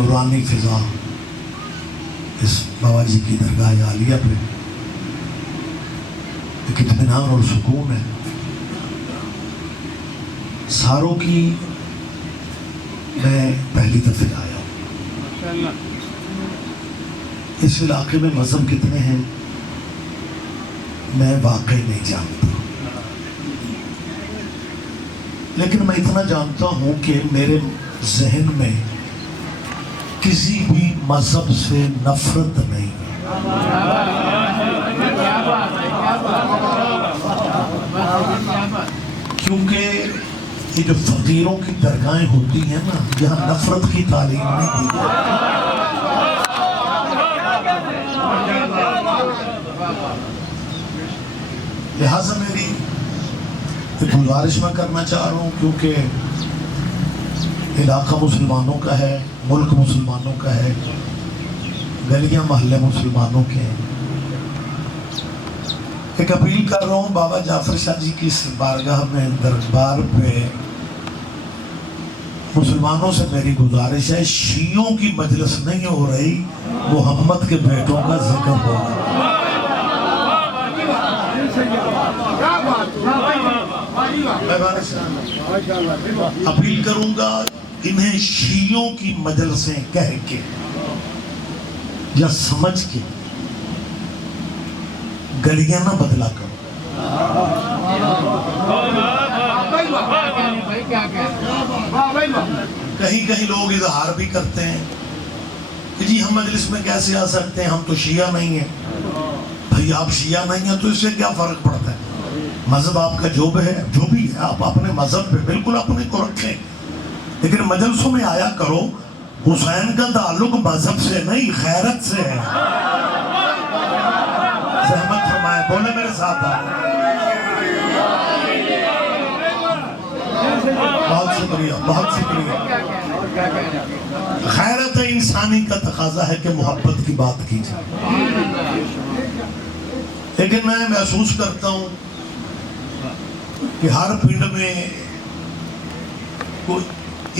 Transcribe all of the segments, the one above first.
نورانی فضا اس بابا جی کی درگاہ عالیہ پہ ایک اطمینان اور سکون ہے. ساروں کی میں پہلی دفعہ آیا ہوں. اس علاقے میں مذہب کتنے ہیں میں واقعی نہیں جانتا، لیکن میں اتنا جانتا ہوں کہ میرے ذہن میں کسی بھی مذہب سے نفرت نہیں. کیونکہ یہ جو فقیروں کی درگاہیں ہوتی ہیں نا، یہاں نفرت کی تعلیم نہیں دی جاتی. لہٰذا میری ایک گزارش میں کرنا چاہ رہا ہوں، کیونکہ علاقہ مسلمانوں کا ہے، ملک مسلمانوں کا ہے، گلیاں محلے مسلمانوں کے ہیں. ایک اپیل کر رہا ہوں بابا جعفر شاہ جی کی اس بارگاہ میں دربار پہ مسلمانوں سے میری گزارش ہے، شیعوں کی مجلس نہیں ہو رہی، محمد کے بیٹوں کا ذکر ہو رہا ہے. اپیل کروں گا انہیں شیعوں کی مجلسیں کہہ کے یا سمجھ کے گلیاں نہ بدلا کرو. کہیں کہیں لوگ اظہار بھی کرتے ہیں کہ جی ہم مجلس میں کیسے آ سکتے ہیں، ہم تو شیعہ نہیں ہیں. بھئی آپ شیعہ نہیں ہیں تو اس سے کیا فرق پڑتا ہے؟ مذہب آپ کا جو بھی ہے آپ اپنے مذہب پہ بالکل اپنے کو رکھیں، لیکن مجلسوں میں آیا کرو. حسین کا تعلق مذہب سے نہیں غیرت سے ہے. زحمت فرمائے، بولے میرے ساتھ آپ. بہت شکریہ، بہت شکریہ. غیرت انسانی کا تقاضا ہے کہ محبت کی بات کی جائے، لیکن میں محسوس کرتا ہوں کہ ہر پنڈ میں کوئی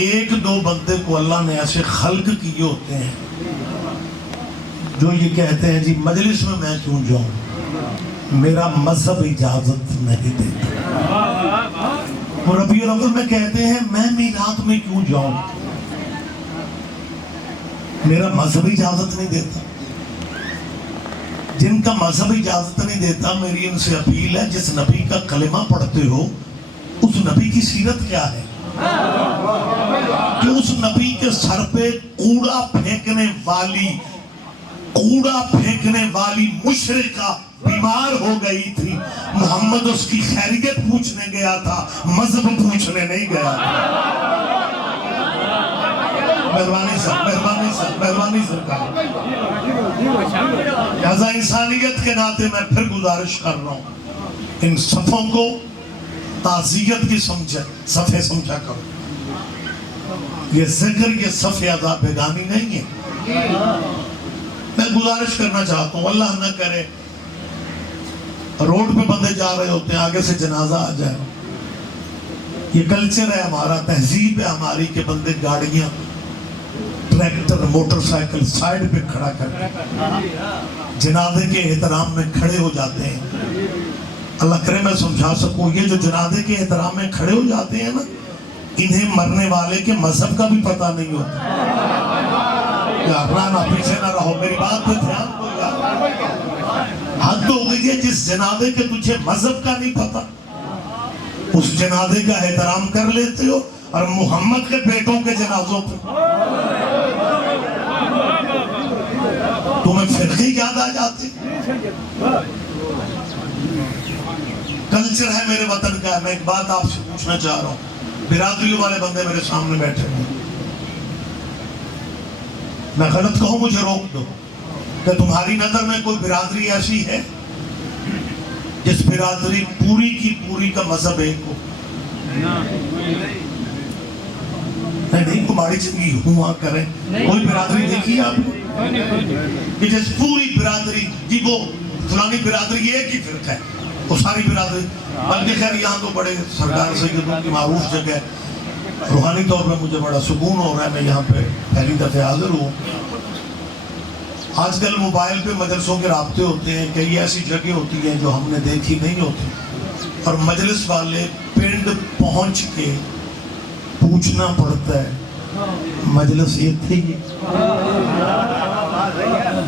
ایک دو بندے کو اللہ نے ایسے خلق کیے ہوتے ہیں جو یہ کہتے ہیں جی مجلس میں کیوں جاؤں، میرا مذہب اجازت نہیں دیتا. وہ ربیع الاول میں کہتے ہیں میں میلاد میں کیوں جاؤں، میرا مذہب اجازت نہیں دیتا. جن کا مذہب اجازت نہیں دیتا، میری ان سے اپیل ہے جس نبی کا کلمہ پڑھتے ہو اس نبی کی سیرت کیا ہے کہ اس نبی کے سر پہ کوڑا پھینکنے والی مشرکہ بیمار ہو گئی تھی. محمد اس کی خیریت پوچھنے گیا تھا، مذہب پوچھنے نہیں گیا تھا. مہربانی سرکار. لہذا انسانیت کے ناطے میں پھر گزارش کر رہا ہوں ان صفوں کو تعزیت کی صفحے سمجھا کرو. یہ ذکر یہ صف عذاب بیگانی نہیں ہے. میں گزارش کرنا چاہتا ہوں اللہ نہ کرے روڈ پہ بندے جا رہے ہوتے ہیں، آگے سے جنازہ آ جائے. یہ کلچر ہے ہمارا، تہذیب ہے ہماری کہ بندے گاڑیاں ٹریکٹر موٹر سائیکل سائیڈ پہ کھڑا کر کے جنازے کے احترام میں کھڑے ہو جاتے ہیں. اللہ کرے میں سمجھا سکوں، یہ جو جنازے کے احترام میں کھڑے ہو جاتے ہیں نا، انہیں مرنے والے کے مذہب کا بھی پتہ نہیں ہوتا. اپنا پیچھے نہ رہو، میری بات پہ دھیان دو یار. حد ہو گئی ہے، جس جنازے کے تجھے مذہب کا نہیں پتا اس جنازے کا احترام کر لیتے ہو، اور محمد کے بیٹوں کے جنازوں پہ تمہیں فرقے یاد آ جاتے. کلچر ہے میرے وطن کا. میں ایک بات آپ سے پوچھنا چاہ رہا ہوں، برادریوں والے بندے میرے سامنے بیٹھے ہیں، میں غلط کہوں مجھے روک دو، کہ تمہاری نظر میں کوئی برادری ایسی ہے جس برادری پوری کی پوری کا مذہب ایک ہو؟ نہیں کماڑی چنگی ہوا کریں. کوئی برادری دیکھی آپ کہ جس پوری برادری جی وہ فلانی برادری ایک ہی فرقہ ہے، وہ ساری برادری. بلکہ خیر یہاں تو بڑے سرکار سیدوں کی معروف جگہ ہے روحانی طور پہ مجھے بڑا سکون ہو رہا ہے، میں یہاں پہ پہلی دفعہ حاضر ہوں۔ آج کل موبائل پہ مدرسوں کے رابطے ہوتے ہیں، کئی ایسی جگہ ہوتی ہیں جو ہم نے دیکھی نہیں ہوتی، اور مجلس والے پنڈ پہنچ کے پوچھنا پڑتا ہے مجلس یہ تھی،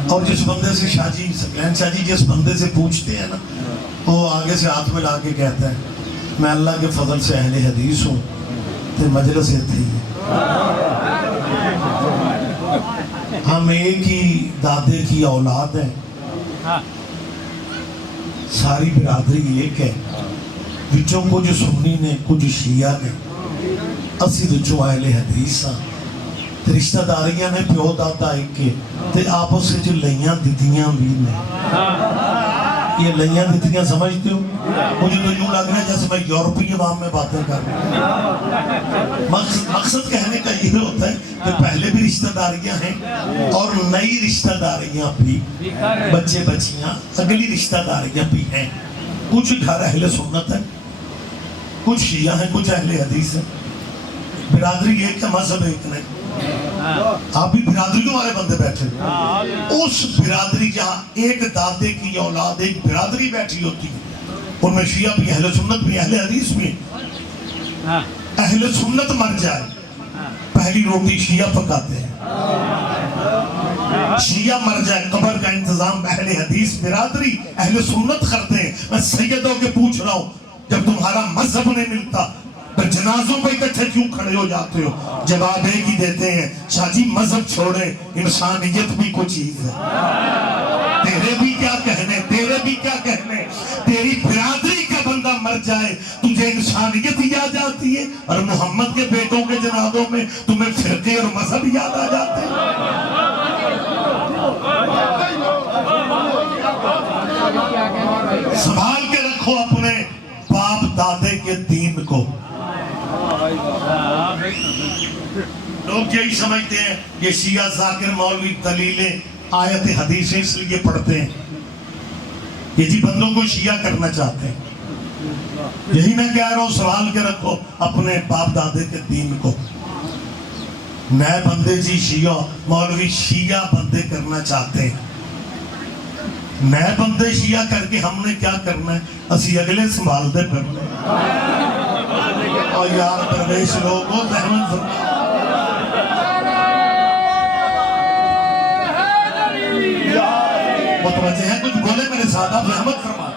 اور جس بندے سے شاہ جی سکلین شاہ جی جس بندے سے پوچھتے ہیں نا، وہ آگے سے ہاتھ میں لا کے کہتا ہے میں اللہ کے فضل سے اہل حدیث ہوں، تو مجلس یہ تھی۔ ہم ایک ہی دادے کی اولاد ہیں، ساری برادری ایک ہے، وچوں کچھ سنی نے کچھ شیعہ نے، اسی وچوں اہل حدیث ہاں، رشتہ داریاں نے پیو دادا ایک کے، تے آپس سے جو لیاں دتیاں بھی نے۔ یہ لیاں دتیاں سمجھتے ہو؟ مجھے تو یوں لگ رہا ہے جیسے میں یورپی عوام میں باتیں کر رہا ہوں۔ مقصد کہنے کا یہ ہوتا ہے کہ پہلے بھی رشتہ داریاں ہیں اور نئی رشتہ داریاں بھی، بچے بچیاں اگلی رشتہ داریاں بھی ہیں۔ کچھ گھر اہل سنت ہیں، کچھ شیعہ ہیں، کچھ اہل حدیث ہیں، برادری ایک ہے، مذہب ایک نہیں۔ آپ بھی برادریوں والے بندے بیٹھے، اس برادری جہاں ایک دادے کی اولاد ایک برادری بیٹھی ہوتی ہے، ان میں شیعہ بھی، اہل سنت بھی، اہل حدیث بھی۔ اہل سنت مر جائے پہلی روٹی شیعہ پکاتے ہیں، شیعہ مر جائے قبر کا انتظام اہل حدیث برادری اہل سنت کرتے ہیں۔ میں سیدوں کے پوچھ رہا ہوں، جب تمہارا مذہب نہیں ملتا تو جنازوں پہ اکٹھے کیوں کھڑے ہو جاتے ہو؟ جواب ایک ہی دیتے ہیں، شاہ جی مذہب چھوڑے، انسانیت بھی کوئی چیز ہے۔ تیرے بھی کیا کہنے، تیرے بھی کیا کہنے، تیری برادری کا بندہ مر جائے تجھے انسانیت یاد آتی ہے، اور محمد کے بیٹوں کے جنازوں میں تمہیں فرقے اور مذہب یاد آ جاتے ہیں۔ سنبھال کے رکھو اپنے باپ دادے کے دین کو۔ لوگ یہی سمجھتے ہیں یہ شیعہ ذاکر مولوی دلیلیں آیت حدیثیں اس لیے پڑھتے ہیں، یہ جی بندوں کو شیعہ کرنا چاہتے ہیں۔ یہی میں کہہ رہا ہوں، سوال کے رکھو اپنے باپ دادے کے دین کو۔ نئے بندے جی شیعہ مولوی شیعہ بندے کرنا چاہتے ہیں، نئے بندے شیعہ کر کے ہم نے کیا کرنا ہے؟ اسی اگلے سنبھال دے پھر۔ اور یار پرویش لوگوں زحمت فرما، متوجہ ہیں کچھ بولے میرے ساتھ، آپ زحمت فرما۔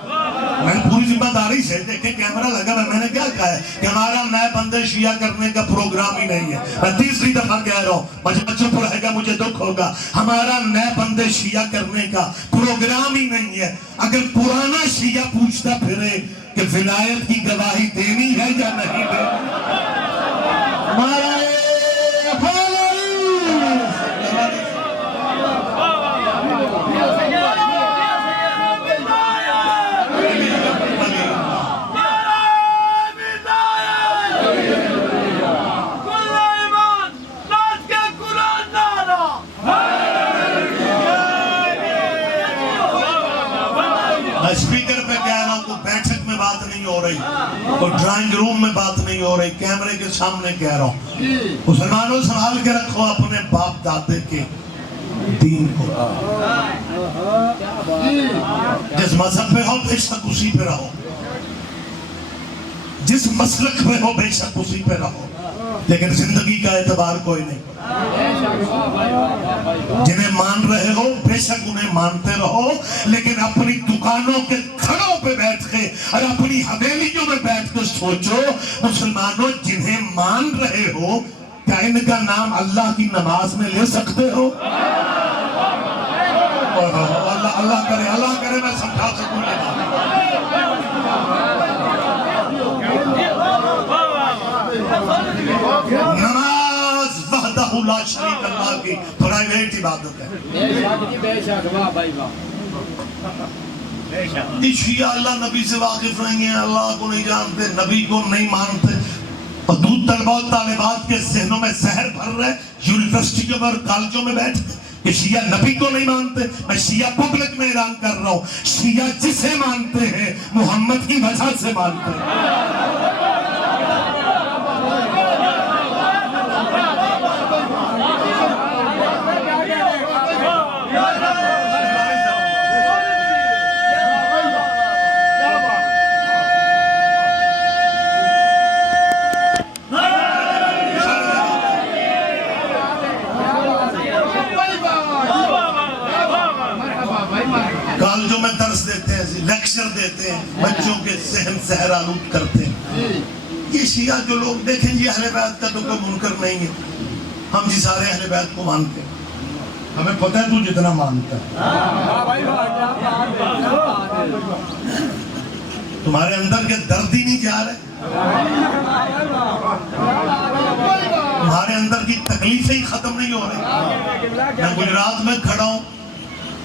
میں نے پوری ذمہ داری سے دیکھے کیمرہ لگا ہے، میں نے کیا کہا ہے کہ ہمارا نئے بندے شیعہ کرنے کا پروگرام ہی نہیں ہے۔ میں تیسری دفعہ کہہ رہا ہوں، مجھے چپ رہے گا مجھے دکھ ہوگا، ہمارا نئے بندے شیعہ کرنے کا پروگرام ہی نہیں ہے۔ اگر پرانا شیعہ پوچھتا پھرے کہ ولایت کی گواہی دینی ہے یا نہیں دینی، اسپیکر پہ کہہ رہا ہوں، کوئی بیٹھک میں بات نہیں ہو رہی، کوئی ڈرائنگ روم میں بات نہیں ہو رہی، کیمرے کے سامنے کہہ رہا ہوں، مسلمانوں سنبھال کے رکھو اپنے باپ دادے کے دین کو۔ جس مذہب پہ ہو بے شک اسی پہ رہو، جس مسلک پہ ہو بے شک اسی پہ رہو، لیکن زندگی کا اعتبار کوئی نہیں۔ جنہیں مان رہے ہو بے شک انہیں مانتے رہو، لیکن اپنی دکانوں کے کھڑوں پہ بیٹھ کے اور اپنی حویلیوں میں بیٹھ کے سوچو، مسلمانوں جنہیں مان رہے ہو کیا ان کا نام اللہ کی نماز میں لے سکتے ہو؟ اللہ کرے میں سمجھا سکوں یہ بات۔ نماز وحدہ لا شریک اللہ کی پرائیویٹ عبادت ہے۔ شیعہ اللہ نبی سے واقف نہیں ہیں، اللہ کو نہیں جانتے، نبی کو نہیں مانتے، حدود طلبہ و طالبات کے ذہنوں میں زہر بھر رہے، یونیورسٹیوں اور کالجوں میں بیٹھ کہ شیعہ نبی کو نہیں مانتے۔ میں شیعہ پبلک میں اعلان کر رہا ہوں، شیعہ جسے مانتے ہیں محمد کی وجہ سے مانتے ہیں۔ کالجوں میں درس دیتے ہیں، لیکچر دیتے ہیں، بچوں کے ذہن سحر آلود کرتے ہیں. یہ شیعہ جو لوگ دیکھیں جی اہل بیت کا تو کوئی منکر نہیں ہے، ہم جی سارے اہل بیت کو مانتے ہیں. ہمیں پتہ ہے تو جتنا مانتا ہے. تمہارے اندر کے درد ہی نہیں جا رہے، تمہارے اندر کی تکلیفیں ہی ختم نہیں ہو رہی. میں گجرات میں کھڑا ہوں،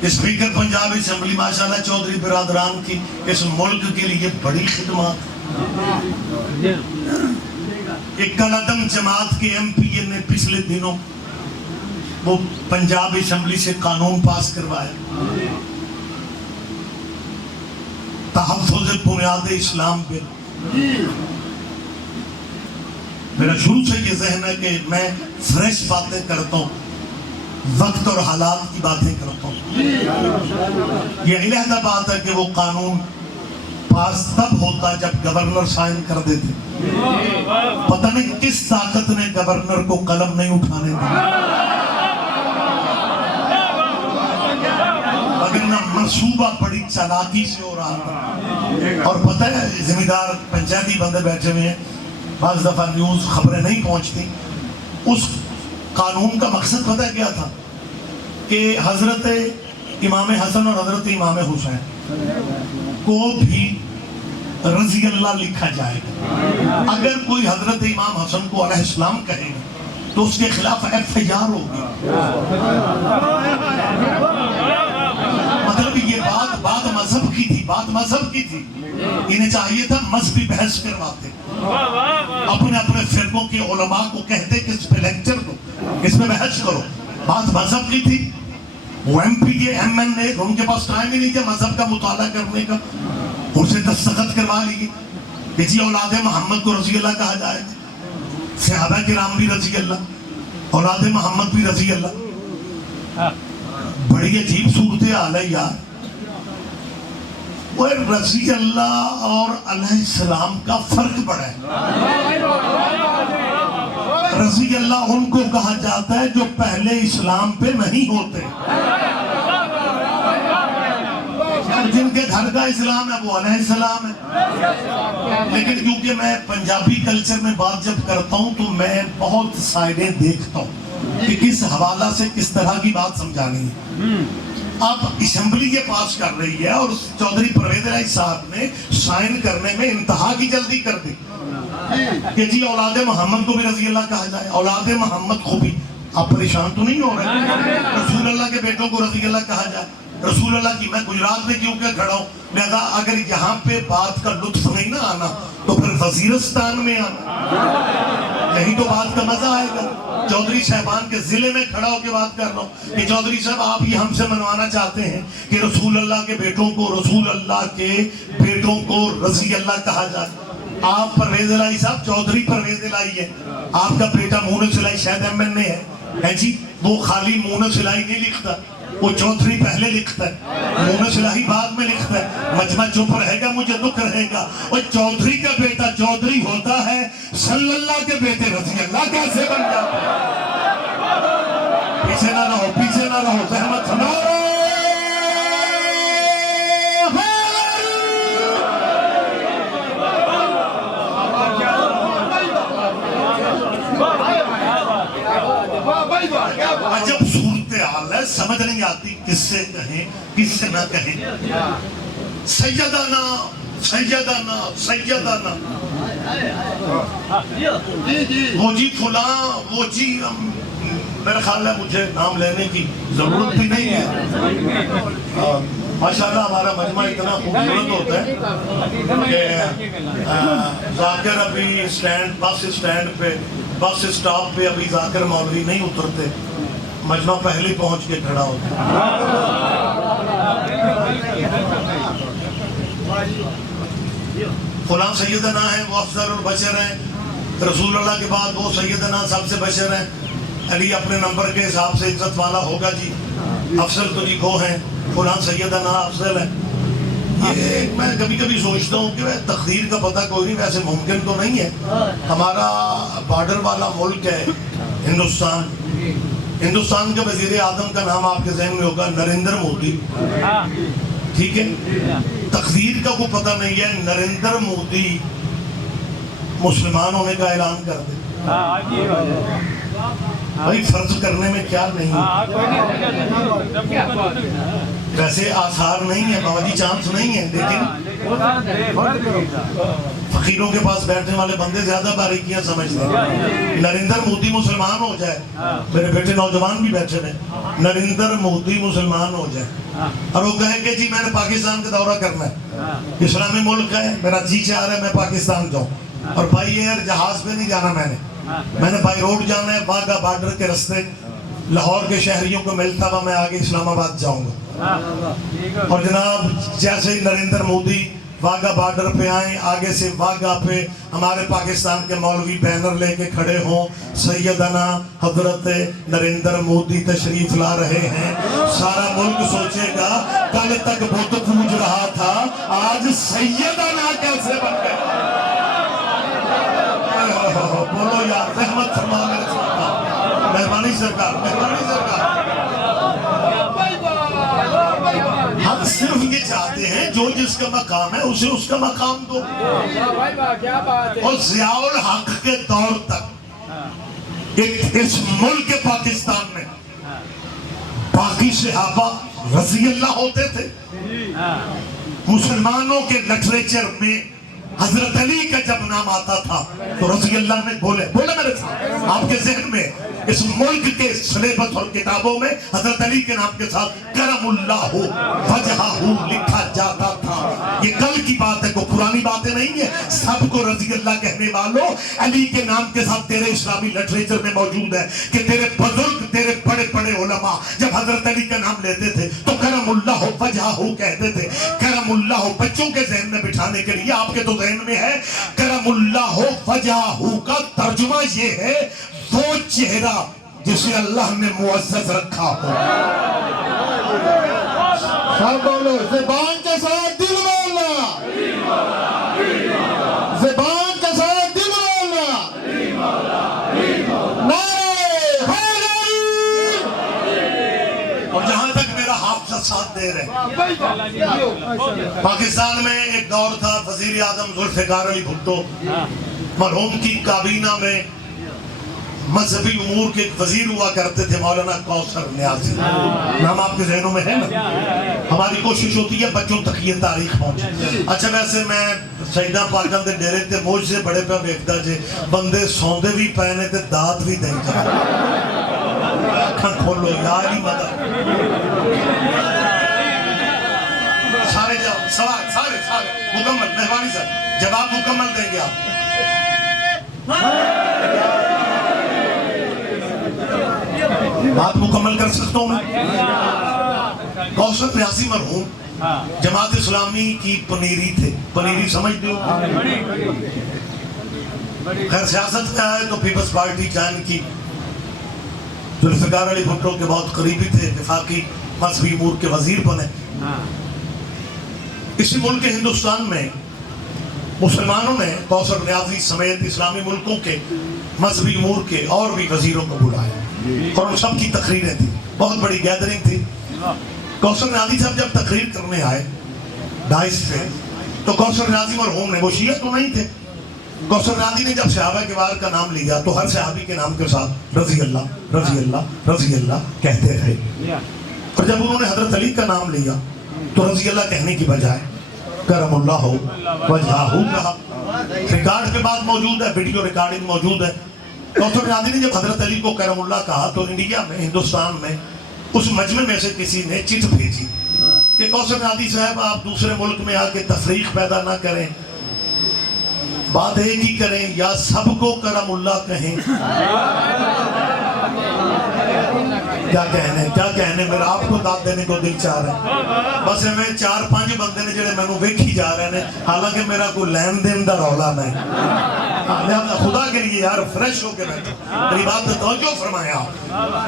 اسپیکر پنجاب اسمبلی ماشاءاللہ چودھری برادران کی اس ملک کے لیے بڑی خدمات. ایک کالعدم جماعت کے ایم پی اے نے پچھلے دنوں وہ پنجاب اسمبلی سے قانون پاس کروایا، تحفظ بنیاد اسلام پہ. میرا شروع سے یہ ذہن ہے کہ میں فریش باتیں کرتا ہوں، وقت اور حالات کی باتیں کرتا ہوں. یہ علیحدہ بات ہے کہ وہ قانون پاس تب ہوتا جب گورنر سائن کر دیتے. پتہ نہیں کس طاقت نے گورنر کو قلم نہیں اٹھانے دیا، مگر نہ منصوبہ بڑی چالاکی سے ہو رہا تھا. اور پتہ ہے ذمہ دار پنچایتی بندے بیٹھے ہوئے ہیں، بعض دفعہ نیوز خبریں نہیں پہنچتی. اس قانون کا مقصد پتہ کیا تھا کہ حضرت امام حسن اور حضرت امام حسین کو بھی رضی اللہ لکھا جائے گا. اگر کوئی حضرت امام حسن کو علیہ السلام کہے گا تو اس کے خلاف ایف آئی آر ہوگی. مطلب یہ بات مذہب کی تھی، بات مذہب کی تھی. انہیں چاہیے تھا مذہبی بحث کرواتے، اپنے اپنے فرقوں کے علماء کو کہتے کہ اس پہ لیکچر دو، اس پہ بحث کرو. بات مذہب کی تھی. وہ ایم پی کے ایم این اے ان کے پاس ٹائم ہی نہیں تھا مذہب کا مطالعہ کرنے کا. ان سے دستخط کروا لیے کہ جی اولاد محمد کو رضی اللہ کہا جائے گا، صحابہ کرام بھی رضی اللہ، اولاد محمد بھی رضی اللہ. بڑی عجیب صورتحال ہے یار. وہ رضی اللہ اور علیہ السلام کا فرق بڑا ہے. رضی اللہ ان کو کہا جاتا ہے جو پہلے اسلام پہ نہیں ہوتے، جن کے گھر کا اسلام ہے وہ علیہ السلام ہے. لیکن کیونکہ میں پنجابی کلچر میں بات جب کرتا ہوں تو میں بہت سائڈیں دیکھتا ہوں کہ کس حوالہ سے کس طرح کی بات سمجھانی ہے. اب اسمبلی یہ پاس کر رہی ہے اور چودھری پرویز الہی صاحب نے سائن کرنے میں انتہا کی جلدی کر دی کہ جی اولاد محمد کو بھی رضی اللہ کہا جائے. اولاد محمد کو بھی آپ پریشان تو نہیں ہو رہے؟ رسول اللہ کے بیٹوں کو رضی اللہ کہا جائے. رسول اللہ کی، میں گجرات میں کیوں کہ کھڑا ہوں، لہذا اگر یہاں پہ بات کا لطف نہیں نہ آنا تو پھر وزیرستان میں آنا، یہی تو بات کا مزہ آئے گا. چودھری صاحبان کے ضلع میں کھڑا ہو کے بات کر رہا ہوں کہ چودھری صاحب آپ ہی ہم سے منوانا چاہتے ہیں کہ رسول اللہ کے بیٹوں کو، رسول اللہ کے بیٹوں کو رضی اللہ کہا جائے. آپ پرویز الہی صاحب چودھری پرویز الہی ہے، آپ کا بیٹا مونس الہی شاید ایم این اے ہے جی. وہ خالی مونس الہی نہیں لکھتا، وہ چودھری پہلے لکھتا ہے، مونس الہی بعد میں لکھتا ہے. مجمع چپ رہے گا مجھے دکھ رہے گا. اور چودھری کا بیٹا چودھری ہوتا ہے، صلی اللہ کے بیٹے رضی اللہ کیسے بن جاتا ہے؟ پیچھے نہ رہو، پیچھے نہ رہو، زحمت ہمارا. عجب صورتحال ہے، سمجھ نہیں آتی کس سے کہیں کس سے نہ کہیں. سیدنا سیدنا سیدنا، وہ جی فلاں، وہ جی میرا خیال ہے مجھے نام لینے کی ضرورت بھی نہیں ہے. ماشاءاللہ ہمارا مجمع اتنا خوبصورت ہوتا ہے کہ ذاکر ابھی بس اسٹینڈ پہ، بس اسٹاپ پہ ابھی ذاکر مولوی نہیں اترتے، مجمع پہلے پہنچ کے کھڑا ہوتا ہے. فلاں سیدنا ہیں، وہ افضل البشر ہیں، رسول اللہ کے بعد وہ سیدنا سب سے بشر ہیں. علی اپنے نمبر کے حساب سے عزت والا ہوگا جی، افضل تو جی وہ ہیں، فلاں سیدنا افضل ہے. یہ میں کبھی کبھی سوچتا ہوں کہ تقدیر کا پتہ کوئی نہیں، ویسے ممکن تو نہیں ہے. ہمارا بارڈر والا ملک ہے ہندوستان. ہندوستان کے وزیر اعظم کا نام آپ کے ذہن میں ہوگا نریندر مودی. ٹھیک ہے. تقدیر کا کوئی پتہ نہیں ہے. نریندر مودی مسلمان ہونے کا اعلان کر دے, بھائی فرض کرنے میں کیا نہیں ہے. ویسے آثار نہیں ہے باوجی, چانس نہیں ہے, لیکن فقیروں کے پاس بیٹھنے والے بندے زیادہ باریکیاں سمجھتے ہیں. نریندر مودی مسلمان ہو جائے, میرے بیٹے نوجوان بھی بیٹھے ہیں, نریندر مودی مسلمان ہو جائے اور وہ کہے کہ جی میں نے پاکستان کا دورہ کرنا ہے, اسلامی ملک ہے, میرا جی چاہ رہا ہے میں پاکستان جاؤں, اور بھائی ایئر جہاز پہ نہیں جانا, میں نے بائی روڈ جانا ہے, واگا بارڈر کے رستے لاہور کے شہریوں کو ملتا ہوا میں آگے اسلام آباد جاؤں گا. اور جناب جیسے ہی نریندر مودی واگا بارڈر پہ آئیں, آگے سے واگا پہ ہمارے پاکستان کے مولوی بینر لے کے کھڑے ہوں, سیدنا حضرت نریندر مودی تشریف لا رہے ہیں, سارا ملک سوچے گا کل تک بت پوج رہا تھا, آج سیدنا کیسے بن گئے. بولو یار رحمت فرما میرے سرکار, مہربانی سرکار, مہربانی سرکار. ہم صرف یہ چاہتے ہیں جو جس کا مقام ہے اسے اس کا مقام دو. اور ضیاء الحق کے دور تک اس ملک پاکستان میں باقی صحابہ رضی اللہ ہوتے تھے. مسلمانوں کے لٹریچر میں حضرت علی کا جب نام آتا تھا تو رضی اللہ نے بولے میرے ساتھ, آپ کے ذہن میں اس ملک کے سلیبس اور کتابوں میں حضرت علی کے نام کے ساتھ کرم اللہ وجہہ لکھا جاتا تھا. یہ کل کی بات ہے, کوئی پرانی باتیں نہیں ہے. سب کو رضی اللہ کہنے والوں علی کے نام کے ساتھ تیرے اسلامی لٹریچر میں موجود ہے کہ تیرے بزرگ, تیرے بڑے بڑے علماء جب حضرت علی کا نام لیتے تھے تو کرم اللہ وجہہ کہتے تھے. کرم اللہ بچوں کے ذہن میں بٹھانے کے لیے, آپ کے تو ذہن میں ہے, کرم اللہ وجہہ کا ترجمہ یہ ہے وہ چہرہ جسے اللہ نے معزز رکھا ہو. سب بولو زبان کے ساتھ دل بولنا, زبان کے ساتھ دل بولنا. نعرہ حیدری. اور جہاں تک میرا حافظہ ساتھ دے رہے, پاکستان میں ایک دور تھا, وزیر اعظم ذوالفقار علی بھٹو مرحوم کی کابینہ میں مذہبی امور کے وزیر ہوا کرتے تھے, مولانا کوثر نیازی. نام آپ کے ذہنوں میں ہے نا. ہماری کوشش ہوتی ہے بچوں تک یہ تاریخ پہنچے. اچھا ویسے میں سیدہ پاکاں دے ڈیرے تے موج سے بڑے پہ ویکھدا جے بندے سوندے بھی پے نے تے دات بھی دیں جا. اکھاں کھولو یا علی مدد. سارے جاؤ, سارے مکمل, مہربانی سر جواب مکمل دیں گے آپ. بات مکمل کر سکتا ہوں میں. کوثر نیازی مرحوم جماعت اسلامی کی پنیری تھے. پنیری سمجھتے ہو؟ خیر سیاست میں آئے تو پیپلز پارٹی جان کی. ذوالفقار علی بھٹو کے بہت قریبی تھے, وفاقی مذہبی امور کے وزیر بنے. اسی ملک ہندوستان میں مسلمانوں نے کوثر نیازی سمیت اسلامی ملکوں کے مذہبی امور کے اور بھی وزیروں کو بلایا اور ان سب کی تقریریں تھیں. بہت بڑی گیدرنگ تھی. کوثر نیازی صاحب جب تقریر کرنے آئے ڈائس پہ تو کوثر نیازی مرحوم نے, وہ شیعہ تو نہیں تھے, کوثر نیازی نے جب صحابہ کبار کا نام لیا تو ہر صحابی کے نام کے ساتھ رضی اللہ رضی اللہ رضی اللہ کہتے رہے. اور جب انہوں نے حضرت علی کا نام لیا تو رضی اللہ کہنے کی بجائے کرم اللہ وجہہ کہا. ریکارڈ پہ بات موجود ہے, ویڈیو ریکارڈنگ موجود ہے. کوثر نیازی نے جب حضرت علی کو کرم اللہ کہا تو انڈیا میں, ہندوستان میں اس مجمع میں سے کسی نے چٹھ بھیجی کہ کوثر نیازی صاحب آپ دوسرے ملک میں آ کے تفریق پیدا نہ کریں, بات ایک ہی کریں, یا سب کو کرم اللہ کہیں. کیا کہنے میرا آپ کو داد دینے کو دل چاہ رہا ہے. بس میں 4-5 بندے نے جڑے مینوں ویکھی جا رہے ہیں, حالانکہ میرا کوئی لین دین دا رولا نہیں. خدا کے لیے یار فریش ہو کے بیٹھو, میری بات پہ توجہ فرمایا.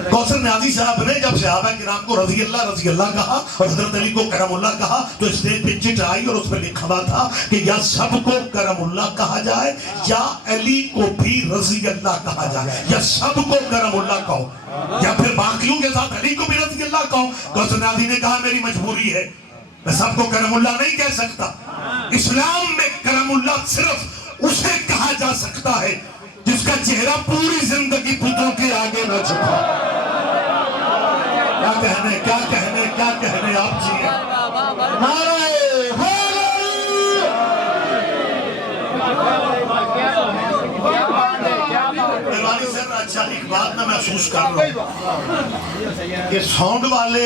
کوثر نیازی صاحب نے جب صحابہ کرام کو رضی اللہ کہا اور حضرت علی کو کرم اللہ کہا تو اسٹیج پہ چٹ آئی اور اس پہ لکھا ہوا تھا کہ یا سب کو کرم اللہ کہا جائے یا علی کو بھی رضی اللہ کہا جائے, یا سب کو کرم اللہ کہو یا پھر باقیوں کے ساتھ علی کو بھی رضی اللہ کہو. کوثر نیازی نے کہا میری مجبوری ہے, میں سب کو کرم اللہ نہیں کہہ سکتا. اسلام میں کرم اللہ صرف اسے کہا جا سکتا ہے جس کا چہرہ پوری زندگی بتوں کے آگے نہ جھکا. کیا کہنے آپ جی ہیں. اچھا ایک بات میں محسوس کر رہا ہوں کہ ساؤنڈ والے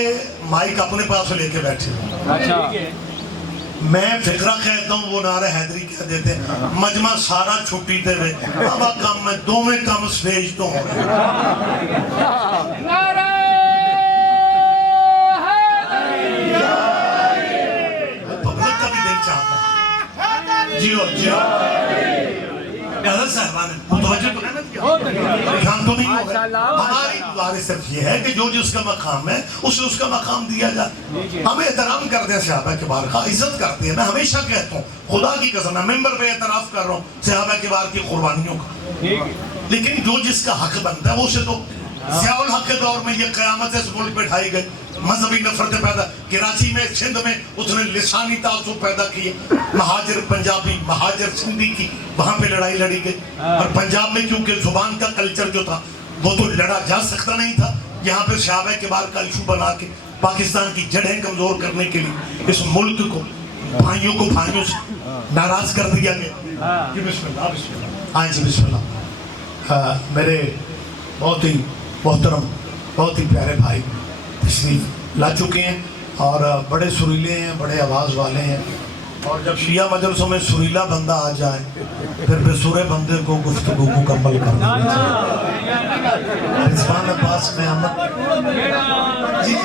مائک اپنے پاس لے کے بیٹھے ہیں. میں فقرہ کہتا ہوں وہ نعرہ حیدری کہہ دیتے ہیں. مجمع سارا چھٹی دے ہوئے بابا کم میں دو میں کم سٹیج تو ہوں پبلک کا بھی دل چاہتا ہے. جی حضرت صاحبان متوجہ تو نہیں کیا پریشان تو نہیں ہو گئے. ہماری گزارش صرف یہ ہے کہ جو جس کا مقام ہے اسے اس کا مقام دیا جائے. ہم احترام کرتے ہیں صحابہ کبار کا, عزت کرتے ہیں. میں ہمیشہ کہتا ہوں خدا کی قسم میں ممبر پہ اعتراف کر رہا ہوں صحابہ کبار کی قربانیوں کا, لیکن جو جس کا حق بنتا ہے وہ اسے تو ضیاء الحق کے دور میں یہ قیامت اس ملک پہ ڈھائی گئی. مذہبی نفرتیں پیدا کراچی میں سندھ میں اس نے لسانی تعصب پیدا کیے. مہاجر پنجابی مہاجر سندھی کی وہاں پہ لڑائی لڑی گئی. اور پنجاب میں کیونکہ زبان کا کلچر جو تھا وہ تو لڑا جا سکتا نہیں تھا, یہاں پہ صحابہ کبار کا ایشو بنا کے پاکستان کی جڑیں کمزور کرنے کے لیے اس ملک کو بھائیوں سے ناراض کر دیا گیا. جی بسم اللہ بسم اللہ. ہاں جی بسم اللہ. میرے بہت ہی محترم بہت ہی پیارے بھائی تشریف لا چکے ہیں اور بڑے سریلے ہیں, بڑے آواز والے ہیں. اور جب شیعہ مجلسوں میں سریلا بندہ آ جائے پھر بے سورے بندے کو گفتگو مکمل کر دیں. رضوان عباس میں احمد جی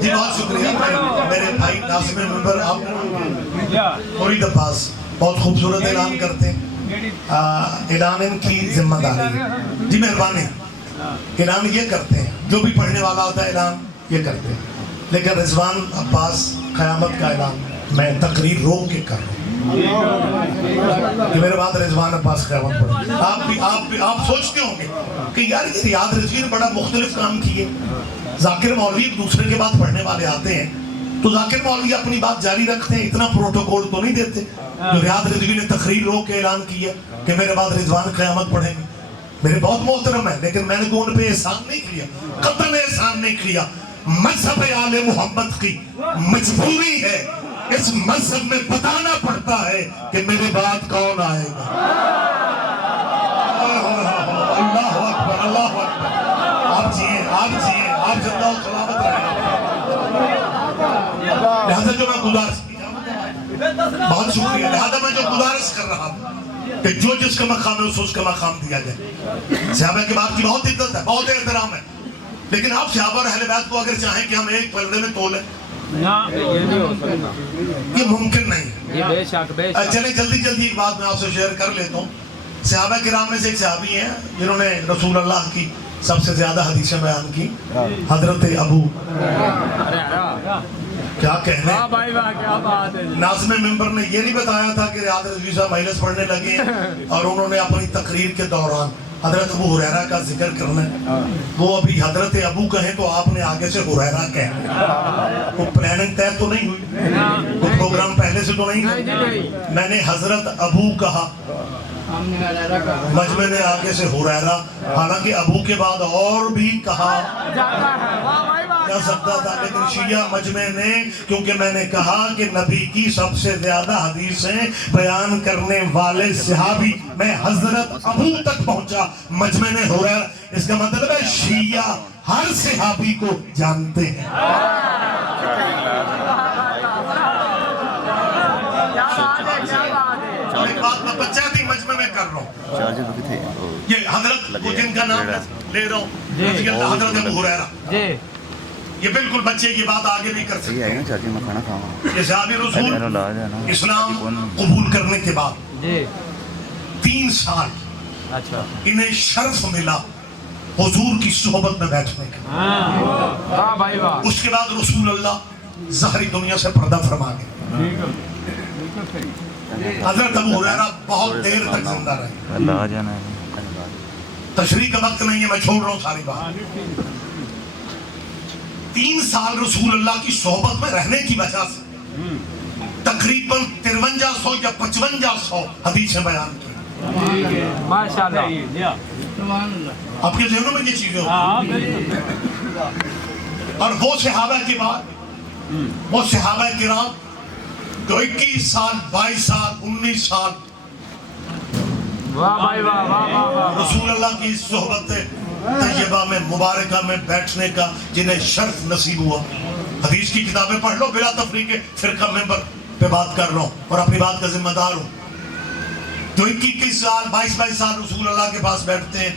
جی بہت شکریہ. میرے بھائی ناظم ممبر آپ مرید عباس بہت خوبصورت اعلان کرتے ہیں. اعلان ان کی ذمہ داری ہے. جی مہربانی. اعلان یہ کرتے ہیں جو بھی پڑھنے والا ہوتا ہے اعلان یہ کرتے ہیں, لیکن رضوان عباس قیامت کا اعلان میں تقریر روک کے کر رہا ہوں کہ میرے بعد رضوان عباس قیامت پڑھیں. آپ سوچتے ہوں گے کہ یار یہ ریاض رضوی نے بڑا مختلف کام کیے. ذاکر مولوی دوسرے کے بعد پڑھنے والے آتے ہیں تو ذاکر مولوی اپنی بات جاری رکھتے ہیں, اتنا پروٹوکول تو نہیں دیتے. جو ریاض رضوی نے تقریر روک کے اعلان کیا کہ میرے بعد رضوان قیامت پڑھیں گے, میرے بہت محترم ہیں, لیکن میں نے تو ان پہ احسان نہیں کیا, قطعاً احسان نہیں کیا. مذہب آل محمد کی مجبوری ہے, اس مذہب میں بتانا پڑتا ہے کہ میرے بعد کون آئے گا. اللہ اکبر اللہ اکبر. آپ جیئے آپ زندہ و سلامت رہیں. لہذا جو میں گزارش بہت شکریہ لہذا میں جو گزارش کر رہا ہوں کہ جو جس کا مقام ہے اس کا مقام دیا جائے. صحابہ کے بعد کی بہت عزت ہے, بہت احترام ہے, لیکن آپ صحابہ اور اہل بیت کو اگر چاہیں کہ ہم ایک پردے میں تولیں یہ ممکن نہیں. چلیں جلدی ایک بات میں آپ سے شیئر کر لیتا ہوں. صحابہ کرام میں سے ایک صحابی ہیں جنہوں نے رسول اللہ کی سب سے زیادہ حدیثیں بیان کی, حضرت ابو کیا کہنے. ناظم ممبر نے یہ نہیں بتایا تھا کہ ریاض رضوی صاحب مجلس پڑھنے لگے اور انہوں نے اپنی تقریر کے دوران حضرت ابو ہریرہ کا ذکر کرنا ہے. وہ ابھی حضرت ابو کہیں تو آپ نے آگے سے ہریرہ کہنا. وہ پلاننگ طے تو نہیں ہوئی, وہ پروگرام پہلے سے تو نہیں تھا. میں نے حضرت ابو کہا, مجمع نے آگے سے ہریرہ, حالانکہ ابو کے بعد اور بھی کہا جا سکتا تھا, لیکن شیعہ مجمع نے کیونکہ میں نے کہا کہ نبی کی سب سے زیادہ حدیثیں بیان کرنے والے صحابی میں حضرت ابو تک پہنچا, مجمع نے ہریرہ. اس کا مطلب ہے شیعہ ہر صحابی کو جانتے ہیں. ایک بات میں پنچایتی مجمع میں کر رہا ہوں, یہ حضرت کو جن کا نام لے رہا ہوں حضرت ابو ہریرہ, یہ بالکل بچے کی بات آگے نہیں کر سکتے. یہ صحابی رسول اسلام قبول کرنے کے بعد 3 سال انہیں شرف ملا حضور کی صحبت میں بیٹھنے کا. اس کے بعد رسول اللہ ظاہری دنیا سے پردہ فرما گئے. حضرت ابو ہریرہ بہت دیر تک زندہ رہے. تشریح کا وقت نہیں ہے, میں چھوڑ رہا ہوں ساری بات. 3 سال رسول اللہ کی صحبت میں رہنے کی وجہ سے تقریباً 5300 یا 5500 حدیثیں بیان کی. ماشاءاللہ. آپ کے ذہنوں میں یہ چیزیں ہوتی ہیں. اور وہ صحابہ کے بعد وہ صحابہ کرام جو 21 سال 22 سال 19 سال واہ بھائی واہ واہ واہ واہ. رسول اللہ کی صحبت طیبہ میں مبارکہ میں بیٹھنے کا جنہیں شرف نصیب ہوا. حدیث کی کتابیں پڑھ لو بلا تفریق فرقہ ممبر پہ بات کر رہا ہوں اور اپنی بات کا ذمہ دار ہوں. جو 21 سال 22 سال رسول اللہ کے پاس بیٹھتے ہیں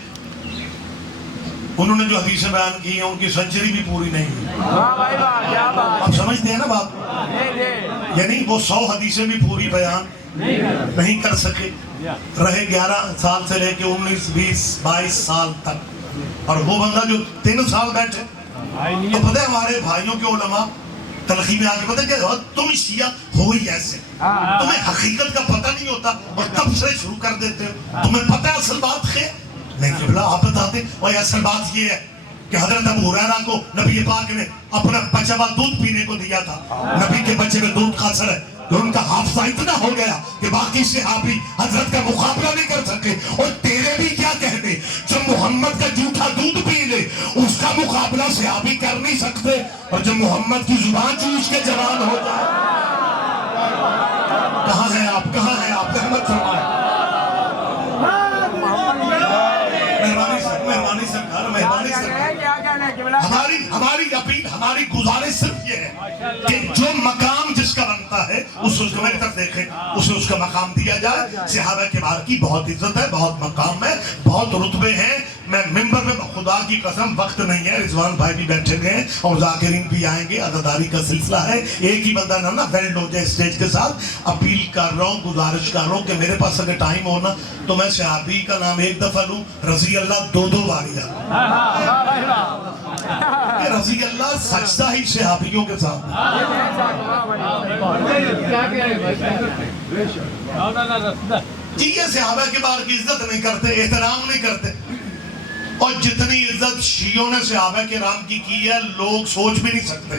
انہوں نے جو حدیثیں بیان کی ہیں ان کی سنچری بھی پوری نہیں ہوئی. واہ بھائی واہ کیا بات. آپ سمجھتے ہیں نا بات؟ یعنی وہ 100 حدیثیں بھی پوری بیان نہیں کر سکے. رہے 11 سال سے لے کے 19 20 22 سال تک. اور وہ بندہ جو 3 سال بیٹھے تو پتہ ہے ہمارے بھائیوں کے علماء تلخی میں آگے پتہ کہ تم شیعہ ہو ہی ایسے, تمہیں حقیقت کا پتہ نہیں ہوتا اور تب سے شروع کر دیتے ہو. تمہیں پتہ ہے اصل بات خیر نہیں قبلہ آپ بتاتے. اور اصل بات یہ ہے کہ حضرت ابو ہریرہ کو نبی پاک نے اپنا بچہ ہوا دودھ پینے کو دیا تھا. نبی کے بچے میں دودھ کا اثر ہے کہ ان کا حافظہ اتنا ہو گیا کہ باقی صحابی حضرت کا مقابلہ نہیں کر سکے. اور تیرے بھی کیا کہنے جو محمد کا جھوٹا دودھ پی لے اس کا مقابلہ صحابی کر نہیں سکتے. اور جو محمد کی زبان چوس کے جوان ہو جائے. کہاں ہیں آپ رحمت فرمائے. مہربانی سرکار ہماری اپیل ہماری گزارش صرف یہ ہے کہ جو مقام جس کا بنتا ہے اس کو میری طرف دیکھیں اسے اس کا مقام دیا جائے. صحابہ کبار کی بہت عزت ہے, بہت مقام ہے, بہت رتبے ہیں. میں ممبر میں خدا کی قسم وقت نہیں ہے, رضوان بھائی بھی بیٹھے گئے اور ذاکرین بھی آئیں گے, عزاداری کا سلسلہ ہے. ایک ہی بندہ نہ ویلڈ ہو جائے اسٹیج کے ساتھ. اپیل کر رہا ہوں, گزارش کر رہا ہوں کہ میرے پاس اگر ٹائم ہونا تو میں صحابی کا نام ایک دفعہ لوں, رضی اللہ 2 بار یاد. رضی اللہ سجدہ ہی صحابیوں کے ساتھ. جی یہ صحابہ کے بار کی عزت نہیں کرتے, احترام نہیں کرتے. اور جتنی عزت شیعوں نے صحابہ کرام کی ہے لوگ سوچ بھی نہیں سکتے.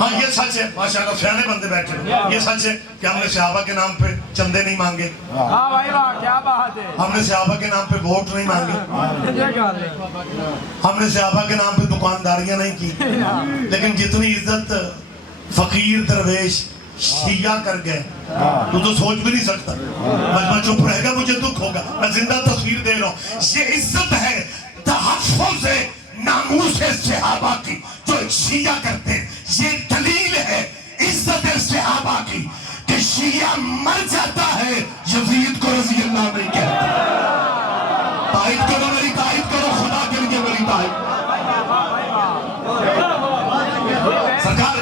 ہاں یہ سچ ہے, ماشاءاللہ سیانے بندے بیٹھے, یہ سچ ہے کہ ہم نے صحابہ کے نام پہ چندے نہیں مانگے, ہم نے صحابہ کے نام پہ ووٹ نہیں مانگے, ہم نے صحابہ کے نام پہ دکانداریاں نہیں کی. لیکن جتنی عزت فقیر درویش شیعہ کر گئے تو سوچ بھی نہیں سکتا. مجمع چپ رہے گا مجھے دکھ ہوگا. میں زندہ تصویر دے رہا ہوں. یہ عزت ہے تحفظ ناموس صحابہ کی جو شیعہ کرتے ہیں. یہ دلیل ہے عزت صحابہ کی کہ شیعہ مر جاتا ہے یزید کو رضی اللہ نہیں کہتا. تائید کرو میری تائید کرو, خدا کے لیے میری تائید. سرکار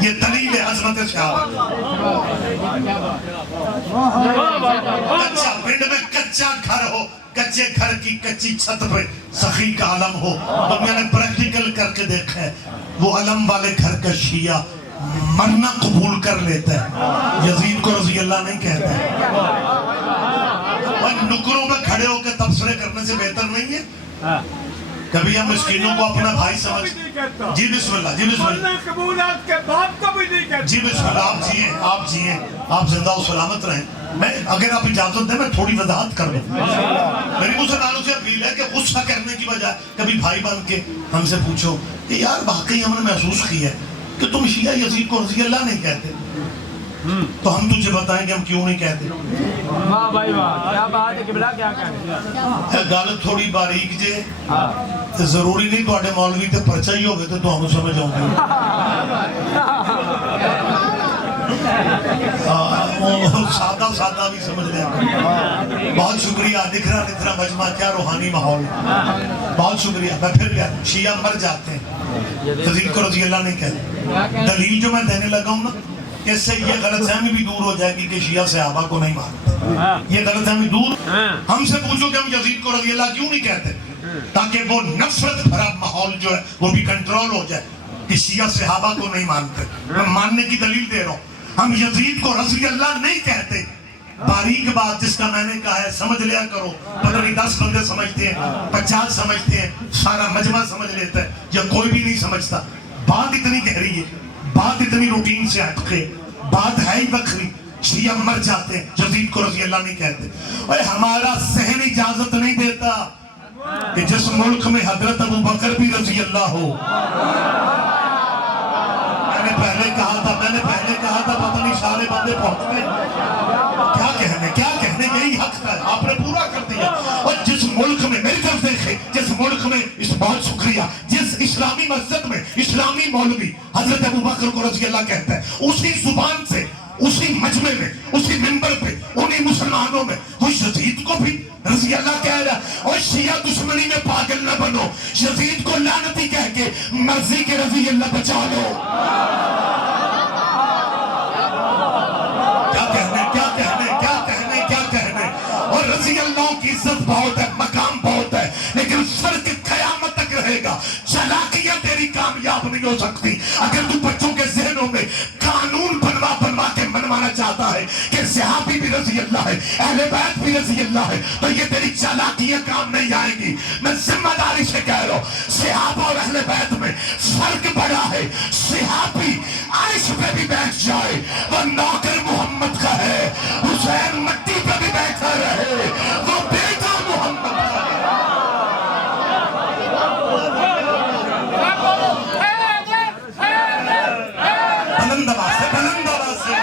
یہ دلیل ہے عظمت صحابہ. کچا پنڈ میں کچا گھر ہو, کچے گھر کی کچی چھت پہ سخی کا علم ہو. دنیا نے پریکٹیکل کر کے دیکھا ہے وہ علم والے گھر کا شیعہ مرنا قبول کر لیتا ہے, یزید کو رضی اللہ نہیں کہتا ہے. اور نکروں میں کھڑے ہو کے تبصرے کرنے سے بہتر نہیں ہے کبھی ہم مسکینوں کو اپنا بھائی سمجھ. جی بسم اللہ, جی بسم اللہ, جی بسم اللہ. آپ جیئے, آپ زندہ و سلامت رہیں. میں اگر آپ اجازت دیں میں تھوڑی وضاحت کر دوں. میری مسلمانوں سے اپیل ہے کہ غصہ کرنے کی بجائے کبھی بھائی بن کے ہم سے پوچھو کہ یار واقعی ہم نے محسوس کیا ہے کہ تم شیعہ یزید کو رضی اللہ نہیں کہتے, تو ہم تجھے بتائیں کہ ہم کیوں نہیں کہتے. واہ بھائی واہ کیا بات ہے. قبلہ کیا کہتے گل تھوڑی باریک جے, ضروری نہیں تو مولوی تے پرچہ ہی ہو گئے تو ہم سمجھ آؤں گے. سادہ بھی سمجھ لیں. بہت شکریہ. نکھرا مجمع, کیا روحانی ماحول. بہت شکریہ. میں پھر گیا, شیعہ مر جاتے ہیں یزید کو رضی اللہ نہیں کہتے. دلیل جو میں دینے لگا ہوں نا اس سے یہ غلط فہمی بھی دور ہو جائے گی کہ شیعہ صحابہ کو نہیں مانتے. یہ غلط فہمی دور. ہم سے پوچھو کہ ہم یزید کو رضی اللہ کیوں نہیں کہتے, تاکہ وہ نفرت بھرا ماحول جو ہے وہ بھی کنٹرول ہو جائے کہ شیعہ صحابہ کو نہیں مانتے. میں ماننے کی دلیل دے رہا ہوں. ہم یزید کو رضی اللہ نہیں کہتے باریک بات جس کا میں نے کہا ہے سمجھ لیا کرو. پتہ نہیں 10 بندے سمجھتے ہیں, 50 سمجھتے ہیں, سارا مجمع سمجھ لیتا ہے, یا کوئی بھی نہیں سمجھتا. بات اتنی گہری ہے, بات اتنی روٹین سے ہٹ کے, بات ہے ہی بکری. شیعہ مر جاتے ہیں, یزید کو رضی اللہ نہیں کہتے. اور ہمارا ذہن اجازت نہیں دیتا کہ جس ملک میں حضرت ابوبکر بھی رضی اللہ ہو. میں نے پہلے کہا تھا پتہ نہیں سارے بندے پہنچتے کیا کہنے یہی حق تھا, آپ نے پورا کر دیا. اور جس ملک میں, میری طرف دیکھیں, جس ملک میں, اس بہت شکریہ, جس اسلامی مسجد میں اسلامی مولوی حضرت ابوبکر کو رضی اللہ کہتا ہے, اسی زبان سے, اسی مجمع میں, اسی منبر پہ, انہی مسلمانوں میں وہ یزید کو بھی رضی اللہ کہہ رہا. اور شیعہ دشمنی میں پاگل نہ بنو, یزید کو لعنتی کہہ کے مرضی کے رضی اللہ بچا لو. کیا کہنے. اور رضی اللہ کی عزت بہت ہے, مقام بہت ہے, لیکن فرق قیامت تک رہے گا. چلاکیاں تیری کامیاب نہیں ہو سکتی. اگر تو بچوں کے ذہنوں میں قانون بنوا کے منوانا چاہتا ہے کہ صحابی بھی رضی اللہ ہے, اہل بیت بھی رضی اللہ ہے, تو یہ تیری چالاکیاں کام نہیں آئیں گی. میں ذمہ داری سے کہہ رہا ہوں, صحابہ اور اہل بیت میں فرق بڑا ہے. صحابی عرش پہ بھی بیٹھ جائے وہ نوکر محمد کا ہے, حسین مٹی پہ بھی بیٹھا رہے وہ بیٹا محمد کا ہے. بلند آواز سے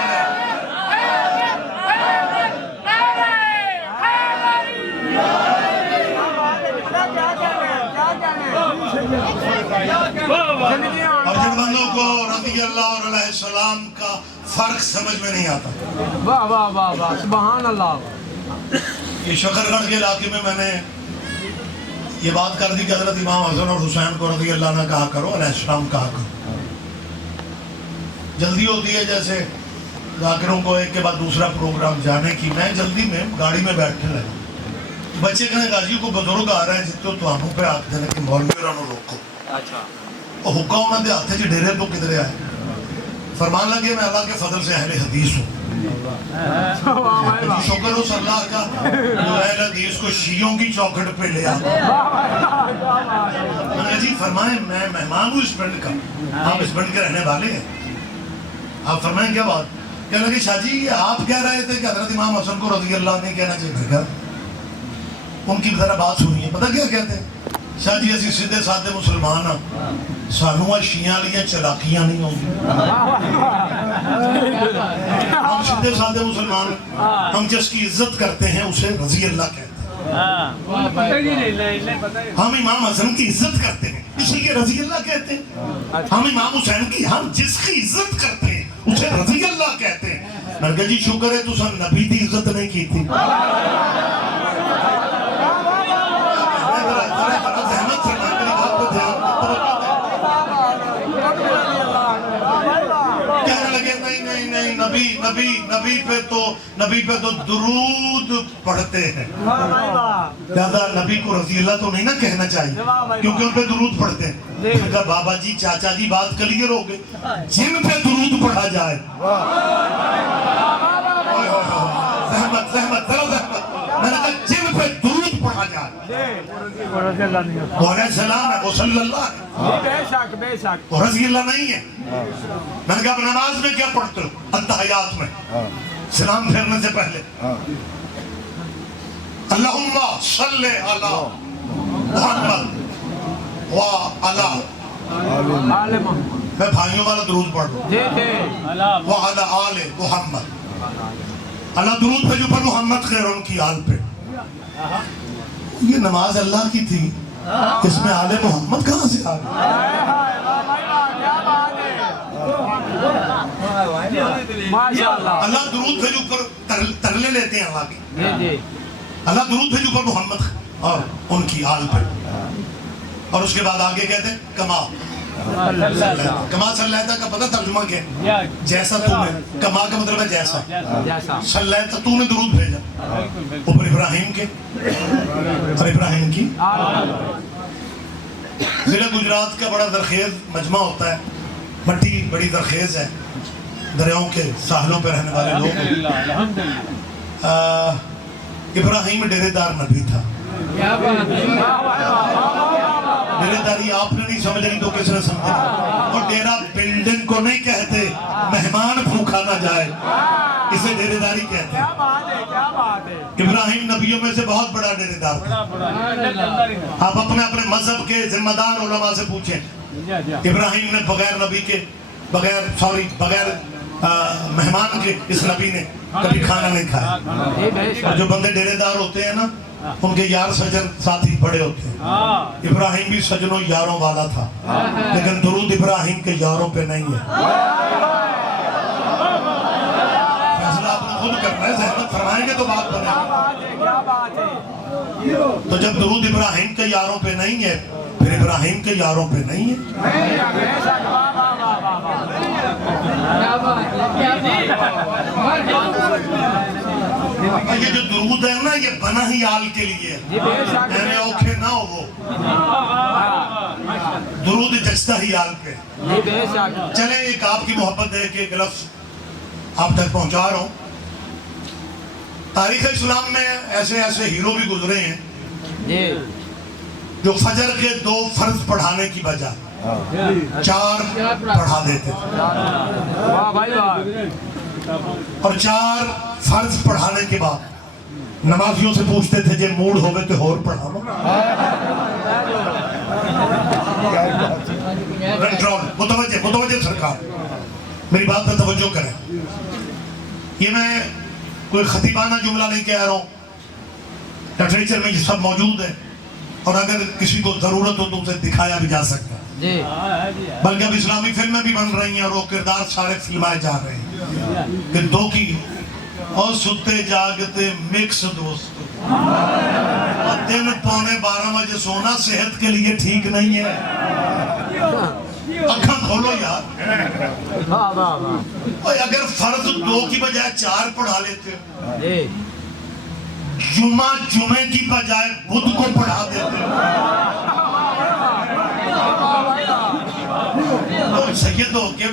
اور جن بندوں کو رضی اللہ اور علیہ السلام کا فرق سمجھ میں نہیں آتا. واہ واہ واہ واہ, سبحان اللہ. یہ شکر گڑھ کے علاقے میں نے یہ بات کر دی کہ حضرت امام حسن اور حسین کو رضی اللہ نہ کہا کرو, علیہ السلام کہا کرو. جلدی ہوتی ہے جیسے ذاکروں کو ایک کے بعد دوسرا پروگرام جانے کی. میں جلدی میں گاڑی میں بیٹھنے لگا, بچے کہنے گاجی کو بزرگ آ رہے ہیں جتنے تو ہموں پہ آتے ہیں کہ مولوی رانو روکو. اچھا, اور حکا انہوں نے ہاتھے چ ڈیرے تو کدھر آئے. فرمان لگے میں اللہ کے فضل سے اہل حدیث ہوں. شکر ہو اللہ کا جو اہل حدیث کو شیعوں کی چوکھٹ پہ لے آتا. جی فرمائیں میں مہمان ہوں اس پنڈ کا, آپ اس پنڈ کے رہنے والے ہیں. آپ فرمائیں کیا بات. کہنے لگے شاہ جی آپ کہہ رہے تھے کہ حضرت امام حسن کو رضی اللہ نہیں کہنا چاہیے تھا. ان کی ذرا بات سنیے, پتہ کیا کہتے ہیں شاہ جی اسی سیدھے سادھے مسلمان ہاں, سانو شیعہ لیاں چلاکیاں نہیں ہوں گی. ہم سیدھے سادھے مسلمان, ہم جس کی عزت کرتے ہیں اسے رضی اللہ کہتے ہیں. ہم امام حسن کی عزت کرتے ہیں اسی لیے رضی اللہ کہتے ہیں. ہم امام حسین کی, ہم جس کی عزت کرتے ہیں اسے رضی اللہ کہتے ہیں. میں نے کہا جی شکر ہے تو سن نبی دی عزت نہیں کی تھی. نبی پہ تو درود پڑھتے ہیں, لہذا نبی کو رضی اللہ تو نہیں نہ کہنا چاہیے کیونکہ ان پہ درود پڑھتے ہیں. میں کہا بابا جی چاچا جی بات کلیئر ہو گئی, جن پہ درود پڑھا جائے. زحمت ذرا زحمت. میں نے کہا جن پہ درود پڑھا جائے وہ علیہ السلام ہے, وہ صلی اللہ ہے, بے شک وہ رضی اللہ نہیں ہے. میں نے کہا نماز میں کیا پڑھتے ہو التحیات میں سلام پھیرنے سے پہلے اللہم صلی علی محمد و علی, میں بھائیوں والا درود پڑھ رہا ہوں, وعلی آل محمد. اللہ درود پہ جو پر محمد خیر ان کی آل پہ. یہ نماز اللہ کی تھی, اس میں آل محمد کہاں سے آ گئی. اللہ درود بھیجو پر ترلے لیتے ہیں اللہ کی. اللہ درود بھیجو پر محمد اور ان کی آل پر. اور اس کے بعد آگے کہتے ہیں کما کما صلی اللہ کا پتہ ترجمہ کیا, جیسا تو نے, کما کا مطلب ہے جیسا. صلی اللہ تو نے درود بھیجا اوپر ابراہیم کے اور ابراہیم کی. ضلع گجرات کا بڑا درخیز مجمع ہوتا ہے, مٹی بڑی درخیز ہے, دریاؤں کے ساحلوں پہ رہنے والے لوگ. ابراہیم ڈیرےدار نبی تھا. ڈیرےداری آپ نے نہیں سمجھ رہی تو کس نے سمجھا؟ اور ڈیرا بلڈنگ کو نہیں کہتے مہمان بھوکا نہ جائے, اسے ڈیرےداری کہتے ہیں. ابراہیم نبیوں میں سے بہت بڑا ڈیرےدار تھا. آپ اپنے اپنے مذہب کے ذمہ دار علماء سے پوچھیں, ابراہیم نے بغیر مہمان کے اس نبی نے کبھی کھانا نہیں کھایا. اور جو بندے ڈیرےدار ہوتے ہیں نا, ان کے یار سجن ساتھی بڑے ہوتے ہیں. ابراہیم بھی سجنوں یاروں والا تھا, لیکن درود ابراہیم کے یاروں پہ نہیں ہے. فیصلہ آپ نے خود کرنا ہے, زحمت فرمائیں گے تو بات بنے. تو جب درود ابراہیم کے یاروں پہ نہیں ہے, پھر ابراہیم کے یاروں پہ نہیں ہے. یہ جو درود ہے نا, یہ بنا ہی آل کے لیے ہے, اوکھے نہ ہو وہ درود جچتا ہی آل کے. چلیں ایک آپ کی محبت ہے کہ ایک لفظ آپ تک پہنچا رہا ہوں. تاریخ اسلام میں ایسے ایسے ہیرو بھی گزرے ہیں جو فجر کے 2 فرض پڑھانے کی بجائے 4 پڑھا دیتے تھے, اور 4 فرض پڑھانے کے بعد نمازیوں سے پوچھتے تھے جے موڈ ہوئے تو اور پڑھاؤ. کنٹرول, متوجہ سرکار, میری بات پر توجہ کریں. یہ میں کوئی خطیبانہ جملہ نہیں کہہ رہا ہوں, لٹریچر میں یہ سب موجود ہے, اور اگر کسی کو ضرورت ہو تو اسے دکھایا بھی جا سکتا ہے. بلکہ اب اسلامی فلمیں بھی بن رہی ہیں اور وہ کردار سارے فلمائے جا رہے ہیں کہ 2 کی اور ستے جاگتے مکس دوست, اور دن 11:15 بجے سونا صحت کے لیے ٹھیک نہیں ہے. اکھاں کھولو یار. اگر فرض 2 کی بجائے 4 پڑھا لیتے ہو, جمعے کی بجائے بدھ کو پڑھا دیتے ہو, تو سید ہو کہ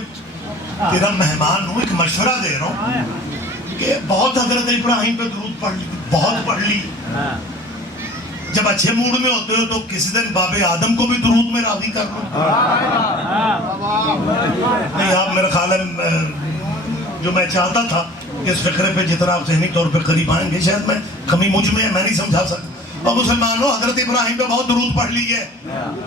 تیرا مہمان ہوں, ایک مشورہ دے رہا ہوں کہ بہت حضرت ابراہیم پہ درود پڑھ لی, بہت پڑھ لی. جب اچھے موڈ میں ہوتے ہو تو کسی دن باب آدم کو بھی درود میں راضی کر لو. نہیں, آپ میرا خیال ہے جو میں چاہتا تھا کہ اس فکرے پہ جتنا آپ ذہنی طور پہ قریب آئیں گے, شاید میں کمی مجھ میں ہے, میں نہیں سمجھا سکتا. اور مسلمانوں, حضرت ابراہیم پہ بہت درود پڑھ لی ہے.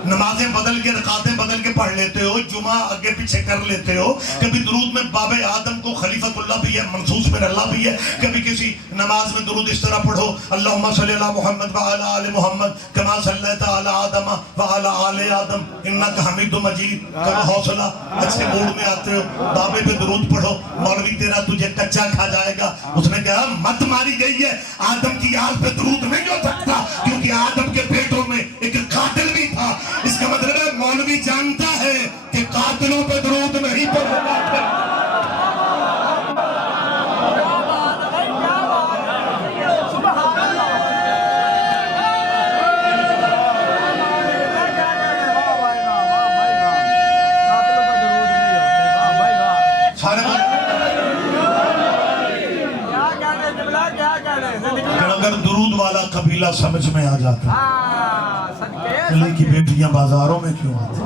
نمازیں بدل کے, رکعتیں بدل کے پڑھ لیتے ہو, جمعہ آگے پیچھے کر لیتے ہو. کبھی درود میں باب آدم کو خلیفۃ اللہ بھی ہے, منصوص من اللہ بھی ہے. کبھی کسی نماز میں درود اس طرح پڑھو, اللہم صلی علی محمد وعلی آل محمد کما صلیت علی آدم وعلی آل آدم انک حمید مجید. کبھی حوصلہ, اچھے موڈ میں آتے ہو, بابے پہ درود پڑھو, مولوی تیرا تجھے کچا کھا جائے گا. اس نے کہا مت ماری گئی ہے, آدم کی آل پہ درود نہیں ہو سکتا کیونکہ آدم کے پیٹوں میں ایک قاتل بھی تھا. اس کا مطلب ہے مولوی جانتا ہے کہ قاتلوں پہ درود نہیں پڑھنا. اگر درود والا قبیلہ سمجھ میں آ جاتا, اللہ کی بیٹیاں بازاروں میں کیوں آتی.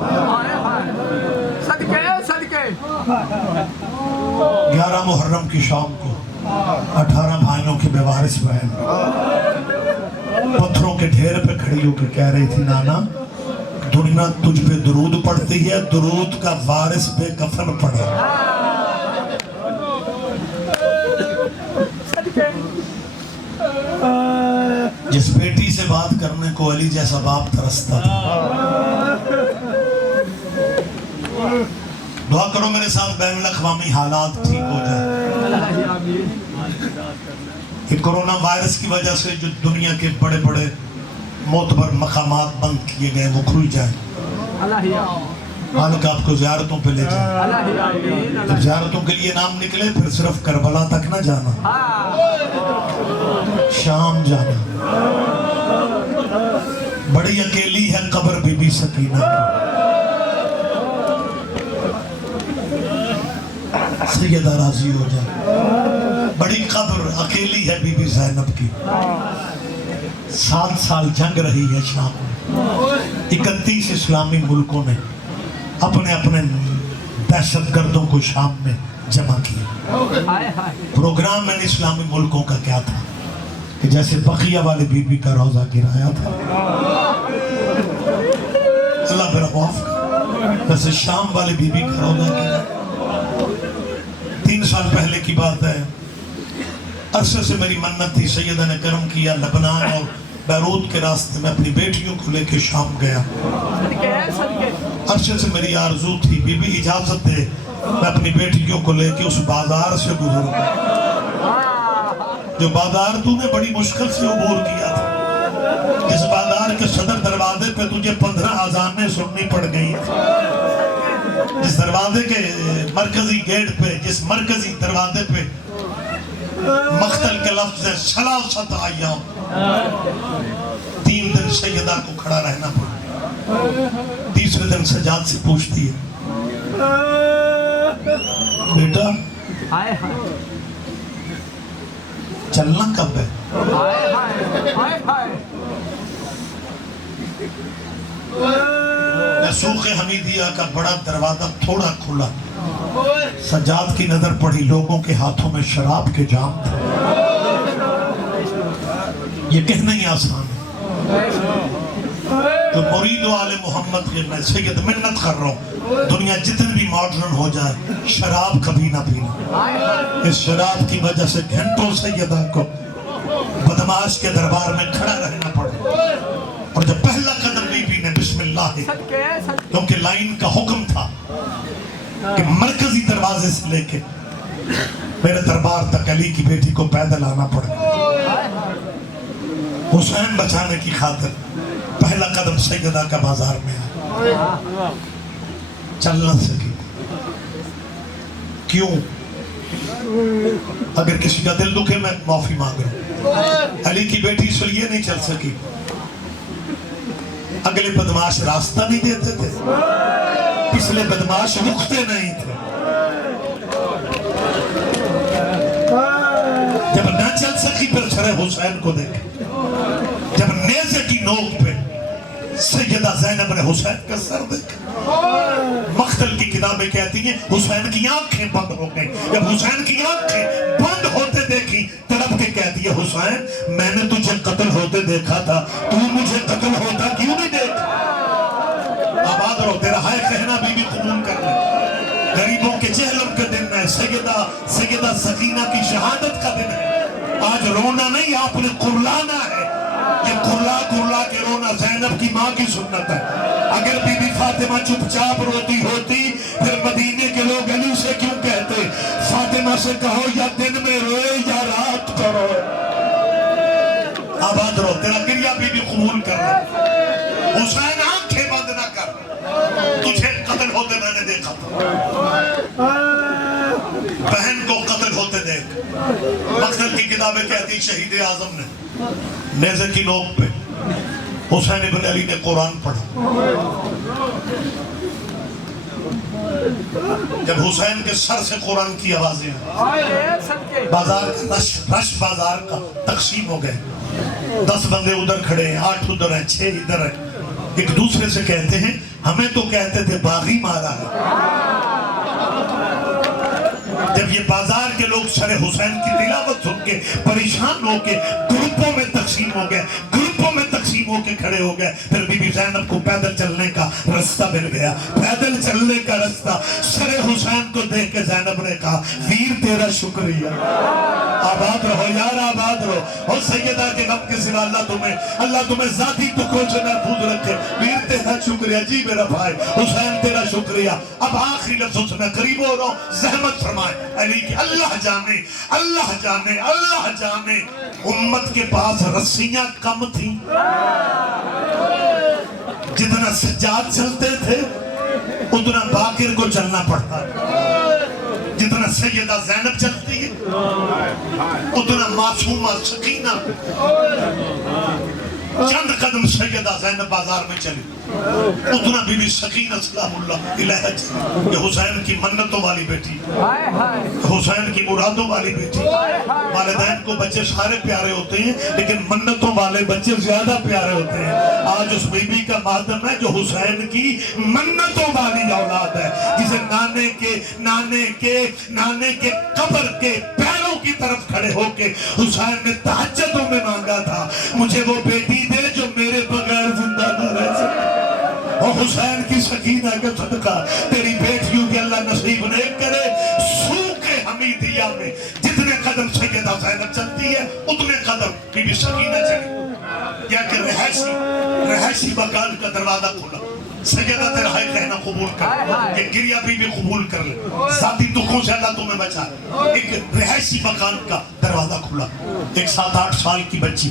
11 محرم کی شام کو 18 بھائیوں کے بیوارث بہن پتھروں کے ڈھیر پہ کھڑی ہو کے کہہ رہی تھی, نانا دنیا تجھ پہ درود پڑھتی ہے, درود کا وارث بے کفن پڑے. جس بیٹی سے بات کرنے کو علی جیسا باپ ترستا تھا. دعا کرو میرے ساتھ بین الاقوامی حالات ٹھیک ہو جائے. یہ کورونا وائرس کی وجہ سے جو دنیا کے بڑے بڑے معتبر مقامات بند کیے گئے وہ کھل جائیں. مالک آپ کو زیارتوں پہ لے جائیں. جب زیارتوں کے لیے نام نکلے پھر صرف کربلا تک نہ جانا, شام جانا. بڑی اکیلی ہے قبر بی بی سکینہ, سیدہ راضی ہو جائے. بڑی قبر اکیلی ہے بی بی زینب کی. 7 سال جنگ رہی ہے شام میں. 31 اسلامی ملکوں نے اپنے اپنے دہشت گردوں کو شام میں جمع کیا. پروگرام میں اسلامی ملکوں کا کیا تھا کہ جیسے بقیہ والے بی بی کا روزہ گرایا تھا, اللہ میرا معاف کر, ویسے شام والے بی بی کا روزہ گرایا. 3 سال پہلے کی بات ہے, عرصے سے میری منت تھی, سیدہ نے کرم کیا, لبنان اور بیروت کے راستے میں اپنی بیٹیوں کو لے کے شام گیا. عرصے سے میری آرزو تھی, بی بی اجازت دے میں اپنی بیٹیوں کو لے کے اس بازار سے گزر گیا جو بازار تو نے بڑی مشکل سے عبور کیا تھا. اس بازار کے صدر دروازے پہ تجھے 15 اذانیں سننی پڑ گئی. جس دروازے کے مرکزی گیٹ پہ, جس مرکزی دروازے پہ مقتل کے لفظ ہے 3 ایام, 3 دن سیدہ کو کھڑا رہنا پڑا. 3 دن سجاد سے پوچھتی ہے, بیٹا چلنا کب ہے؟ سوق حمیدیہ کا بڑا دروازہ تھوڑا کھلا, سجاد کی نظر پڑی, لوگوں کے ہاتھوں میں شراب کے جام تھے. یہ کہنا ہی آسان ہے, جو مرید و آل محمد کے میں سید منت کر رہا ہوں, دنیا جتنے بھی ماڈرن ہو جائے شراب کبھی نہ پینا. اس شراب کی وجہ سے گھنٹوں سیدہ کو بدماش کے دربار میں کھڑا رہنا پڑا. اور جب پہلا قدم بی بی نے بسم اللہ, کیونکہ لائن کا حکم تھا کہ مرکزی دروازے سے لے کے میرے دربار تک علی کی بیٹی کو پیدل آنا پڑا. حسین بچانے کی خاطر پہلا قدم سیدہ کا بازار میں آیا, چل نہ سکی. کیوں؟ اگر کسی کا دل دکھے میں معافی مانگ رہا ہوں, علی کی بیٹی اس لیے نہیں چل سکی, اگلے بدماش راستہ نہیں دیتے تھے, پچھلے بدماش رکتے نہیں تھے. جب نہ چل سکی پھر سر حسین کو دیکھے, جب نیزے کی نوک پہ سیدہ زینب نے حسین کا سر دیکھا. مقتل کی کتابیں کہتی ہیں حسین کی آنکھیں بند ہو گئی. جب حسین کی آنکھیں بند ہوتے دیکھی تڑپ کے کہتی ہے, حسین میں نے تجھے قتل ہوتے دیکھا تھا, تو مجھے قتل ہوتا کیوں نہیں دیکھا؟ آباد رہو, تیرا ہائے کہنا بی بی قبول کر لے. غریبوں کے جہلم کے دن ہے, سیدہ سکینہ کی شہادت کا دن ہے. آج رونا نہیں, آپ نے قرلانا ہے. یہ قرلا کے رونا زینب کی ماں کی سنت ہے. اگر بی بی فاطمہ چپ چاپ روتی ہوتی پھر مدینے کے لوگ علی سے کیوں کہتے, فاطمہ سے کہو یا دن میں روئے یا رات کو روئے. آباد رہو, تیرا گریہ بی بی قبول کر رہا. حسین آنکھیں بند نہ کر, تجھے قتل ہوتے میں نے دیکھا تھا. بہن کو قتل ہوتے دیکھ. مقتل کی کتابیں کہتی شہید اعظم نے نیزے کی نوک پہ حسین ابن علی نے قرآن پڑھا. جب حسین کے سر سے قرآن کی آوازیں ہیں, بازار کا رش بازار کا تقسیم ہو گئے. 10 بندے ادھر کھڑے ہیں, 8 ادھر ہیں, 6 ادھر ہیں. ایک دوسرے سے کہتے ہیں ہمیں تو کہتے تھے باغی مارا ہے. جب یہ بازار کے لوگ سر حسین کی تلاوت سن کے پریشان ہو کے گروپوں میں تقسیم ہو گئے, گروپوں میں تقسیم ہو کے کھڑے ہو گئے. پھر بی بی زینب کو پیدل چلنے کا رستہ مل گیا, پیدل چلنے کا رستہ. سر حسین کو دیکھ کے زینب نے کہا ویر تیرا شکریہ. آباد رہو یار, آباد رہو. اور سیدہ کے غم کے سوا اللہ تمہیں ذاتی ٹکڑوں سے محفوظ رکھے. ویر تیرا شکریہ. جی میرا بھائی حسین تیرا شکریہ. اب آخری لفظوں سے میں قریب ہو رہا ہوں, زحمت فرمائے علی کی. اللہ جانے, اللہ جانے, اللہ جانے امت کے پاس رسیاں کم تھیں. جتنا سجاد چلتے تھے اتنا باقر کو چلنا پڑتا ہے. جتنا سیدہ زینب چلتی ہے اتنا معصومہ سکینہ. چند قدم سیدہ زینب بازار میں چلی، اتنا بی بی سکینہ سلام اللہ علیہا چلی. یہ حسین کی منتوں والی بیٹی، حسین کی مرادوں والی بیٹی. والدین کو بچے سارے پیارے ہوتے ہیں لیکن منتوں والے بچے زیادہ پیارے ہوتے ہیں. آج اس بی بی کا ماتم ہے جو حسین کی منتوں والی اولاد ہے، جسے نانے کے قبر کے پیروں کی طرف کھڑے ہو کے حسین نے تہجدوں میں مانگا تھا، مجھے وہ بیٹی دے جو میرے بغیر زندہ نہ رہ سکے. اور حسین کی سکینہ کا صدقہ تیری بیٹیوں کی اللہ نصیب نیک کرے. سوق حمیدیہ میں جتنے قدم سیدہ زینب چلتی ہے اتنے قدم بی بی سکینہ چلی. یا کہ رہائشی مکان کا دروازہ کھلا، سیدہ تیرا ہے کہنا قبول کر، یہ گریہ بی بی قبول کر لے، ذاتی دکھوں سے اللہ تمہیں بچا. ایک رہائشی مکان کا دروازہ کھلا، ایک 7-8 سال کی بچی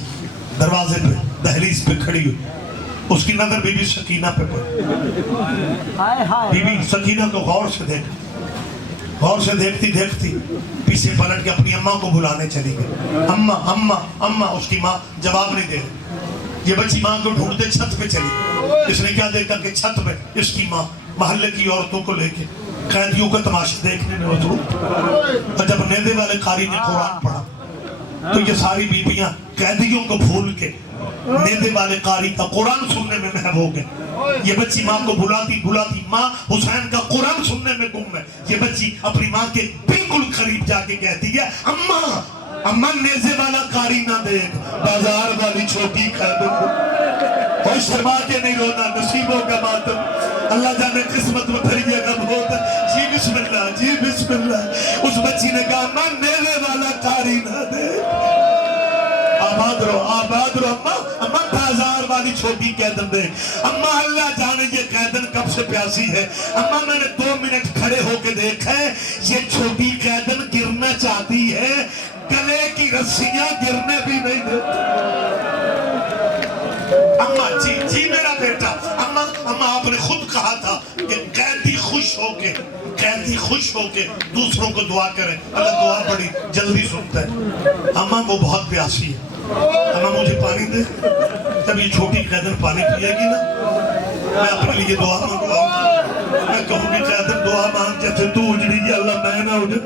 دروازے پہ دہلیز پہ کھڑی ہوئی، اس کی نظر بی بی سکینہ پہ پڑی. بی بی سکینہ کو غور سے دیکھتی پیچھے پلٹ کے اپنی اماں کو بلانے چلی گئی. اماں اس کی ماں جواب نہیں دے رہی. یہ بچی ماں کو ڈھونڈتے چھت پہ چلی. اس نے کیا دیکھا کہ چھت پہ اس کی ماں محلے کی عورتوں کو لے کے قیدیوں کا تماشا دیکھنے میں مصروف. اور جب نیدے والے قاری نے قرآن پڑھا تو یہ ساری بیویاں قیدیوں کو بھول کے نیدے والے قاری کا قرآن سننے میں محو ہو گئے. یہ بچی ماں کو بلاتی ماں حسین کا قرآن سننے میں گم ہے. یہ بچی اپنی ماں کے بالکل قریب جا کے کہتی ہے، اماں نیزے والا قاری نہ دیکھ، بازار والی چھوٹی قیدوں کو. کوئی شرما کے نہیں رونا، نصیبوں کا ماتم، اللہ جانے قسمت میں پھر یہ غم ہوتا. جی بسم اللہ. اس بچی نے کہا اماں نیزے والا قاری نہ دیکھ. آباد رہو اماں بازار والی چھوٹی قیدن دے. اماں اللہ جانے یہ قیدن کب سے پیاسی ہے. اماں میں نے 2 منٹ کھڑے ہو کے دیکھا ہے، یہ چھوٹی قیدن گرنا چاہتی ہے، گلے کی رسیاں گرنے بھی نہیں دیتی. اماں جی میرا بیٹا. اماں آپ نے خود کہا تھا کہ قیدی خوش ہو کے دوسروں کو دعا کریں، اللہ دعا بڑی جلدی سنتا ہے. اماں وہ بہت پیاسی ہے. اماں مجھے پانی دے. جب یہ چھوٹی قیدن پانی پیے گی نا، میں اپنے لیے دعا مانگواؤں گا. میں کہوں گی قیدن دعا مانگ جیسے تو اجڑی گی اللہ میں نہ اجڑ.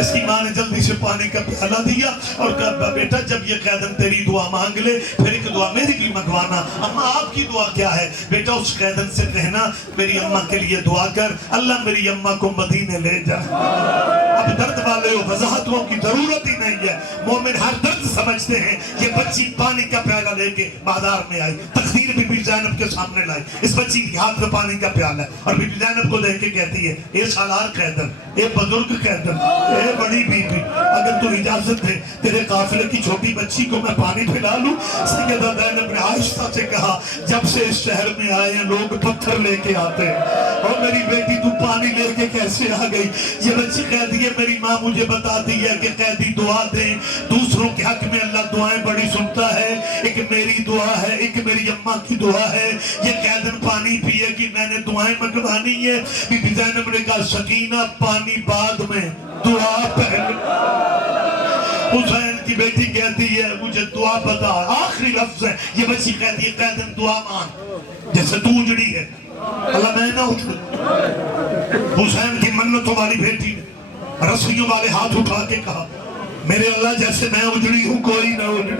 اس کی ماں نے جلدی سے پانی کا پیالہ دیا اور کہا بیٹا جب یہ قیدن تیری دعا مانگ لے پھر ایک دعا میری بھی منگوانا. اماں آپ کی دعا کیا ہے؟ بیٹا اس قیدن سے کہنا میری اماں کے لیے دعا کر، اللہ میری اماں کو مدینے لے جا. اب درد والے ہو، وضاحتوں کی ضرورت ہی نہیں ہے. مومن ہر درد سمجھتے ہیں. یہ بچی پانی کا پیالہ لے کے بازار میں آئی، تقدیر بی بی زینب کے سامنے لائی. اس بچی کے ہاتھ میں پانی کا پیالہ ہے اور بی بی زینب کو دیکھ کے کہتی ہے، اے سالار قیدن، اے بزرگ قیدن، اے بڑی بی بی، اگر تو اجازت دے تیرے قافلے کی چھوٹی بچی کو میں پانی پلا لوں. سیدہ زینب نے عائشہ سے کہا جب سے اس شہر میں آئے ہیں لوگ پتھر لے کے آتے ہیں، اور میری بیٹی تو پانی لے کے کیسے آ گئی؟ یہ بچی قیدی ہے. میری ماں مجھے بتاتی ہے کہ قیدی دعا دیں، دوسروں کے حق میں اللہ دعائیں بڑی سنتا ہے. ایک میری دعا ہے، ایک میری اماں کی دعا ہے. یہ قیدن پانی پیے گی، میں نے دعائیں منگوانی ہے. بی بی زینب نے کہا سکینہ پانی بعد میں، دعا پہلے. حسین کی بیٹی کہتی ہے مجھے دعا بتا. آخری لفظ ہے. یہ بچی کہتی ہے قیدن دعا مانگ جیسے تو اجڑی ہے اللہ میں نہ اجڑ. حسین کی منتوں والی بیٹی نے رسیوں والے ہاتھ اٹھا کے کہا میرے اللہ جیسے میں اجڑی ہوں کوئی نہ اجڑے.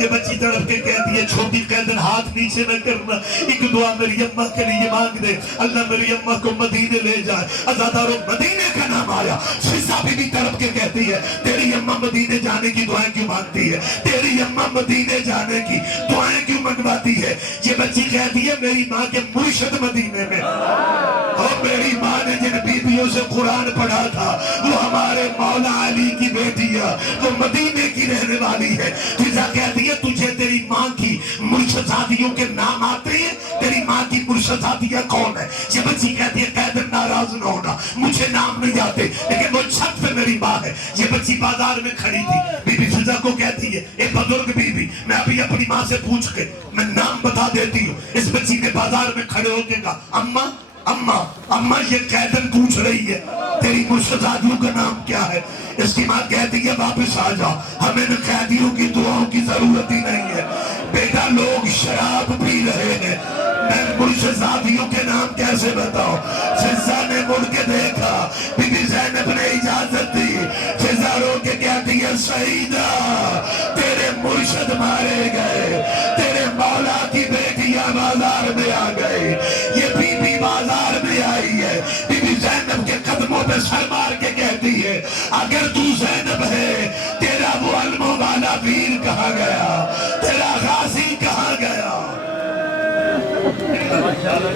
یہ بچی تڑپ کے کہتی ہے چھوٹی قیدن ہاتھ نیچے نہ کرنا، ایک دعا میری اماں کے لیے مانگ دے، اللہ میری اماں کو مدینے لے جائے. عزاداروں مدینے کا نام آیا. فضا بی بی تڑپ کے کہتی ہے تیری اماں مدینے جانے کی دعائیں کیوں مانگتی ہے؟ تیری اماں مدینے جانے کی دعائیں کیوں منگواتی ہے؟ یہ بچی کہتی ہے میری ماں کے مرشد مدینے میں، اور میری ماں نے جن بیویوں سے قرآن پڑھا تھا وہ ہمارے مولا علی کی بیٹیاں، وہ مدینے کی رہنے والی ہے. فضا کہتی ہے تجھے تیری ماں کی مرشدزادیوں کے نام آتے ہیں؟ تیری ماں کی مرشدزادیاں کون ہے؟ یہ بچی کہتی ہے قیدن ناراض نہ ہونا، مجھے نام نہیں آتے لیکن وہ چھت پہ میری ماں ہے. یہ بچی بازار میں کھڑی تھی. بی بی فضا کو کہتی ہے اے بزرگ بی بی میں ابھی اپنی ماں سے پوچھ کے میں نام بتا دیتی ہوں. اس بچی نے بازار میں کھڑے ہو کے کہا اماں یہ قیدن پوچھ رہی ہے تیری مرشدزادیوں کا نام کیا ہے؟ اس کی ماں کہتی ہے واپس آ جاؤ، ہمیں ان قیدیوں کی دعاؤں کی ضرورت ہی نہیں ہے، بیٹا لوگ شراب پی رہے ہیں، میں مرشد زادیوں کے نام کیسے بتاؤ؟ فضا نے مڑ کے دیکھا، بی بی زینب نے اجازت دی، فضا رو کے کہتی ہے سعیدہ تیرے مرشد مارے گئے، تیرے مولا کی بیٹیاں بازار میں آ گئے، یہ بی بی بازار میں آئی ہے، بی بی زینب کے قدموں پہ سر مار کے کہتی ہے اگر تو زینب ہے تیرا وہ علموں والا ویر کہاں گیا، تیرا غازی کہاں گیا؟ ماشاءاللہ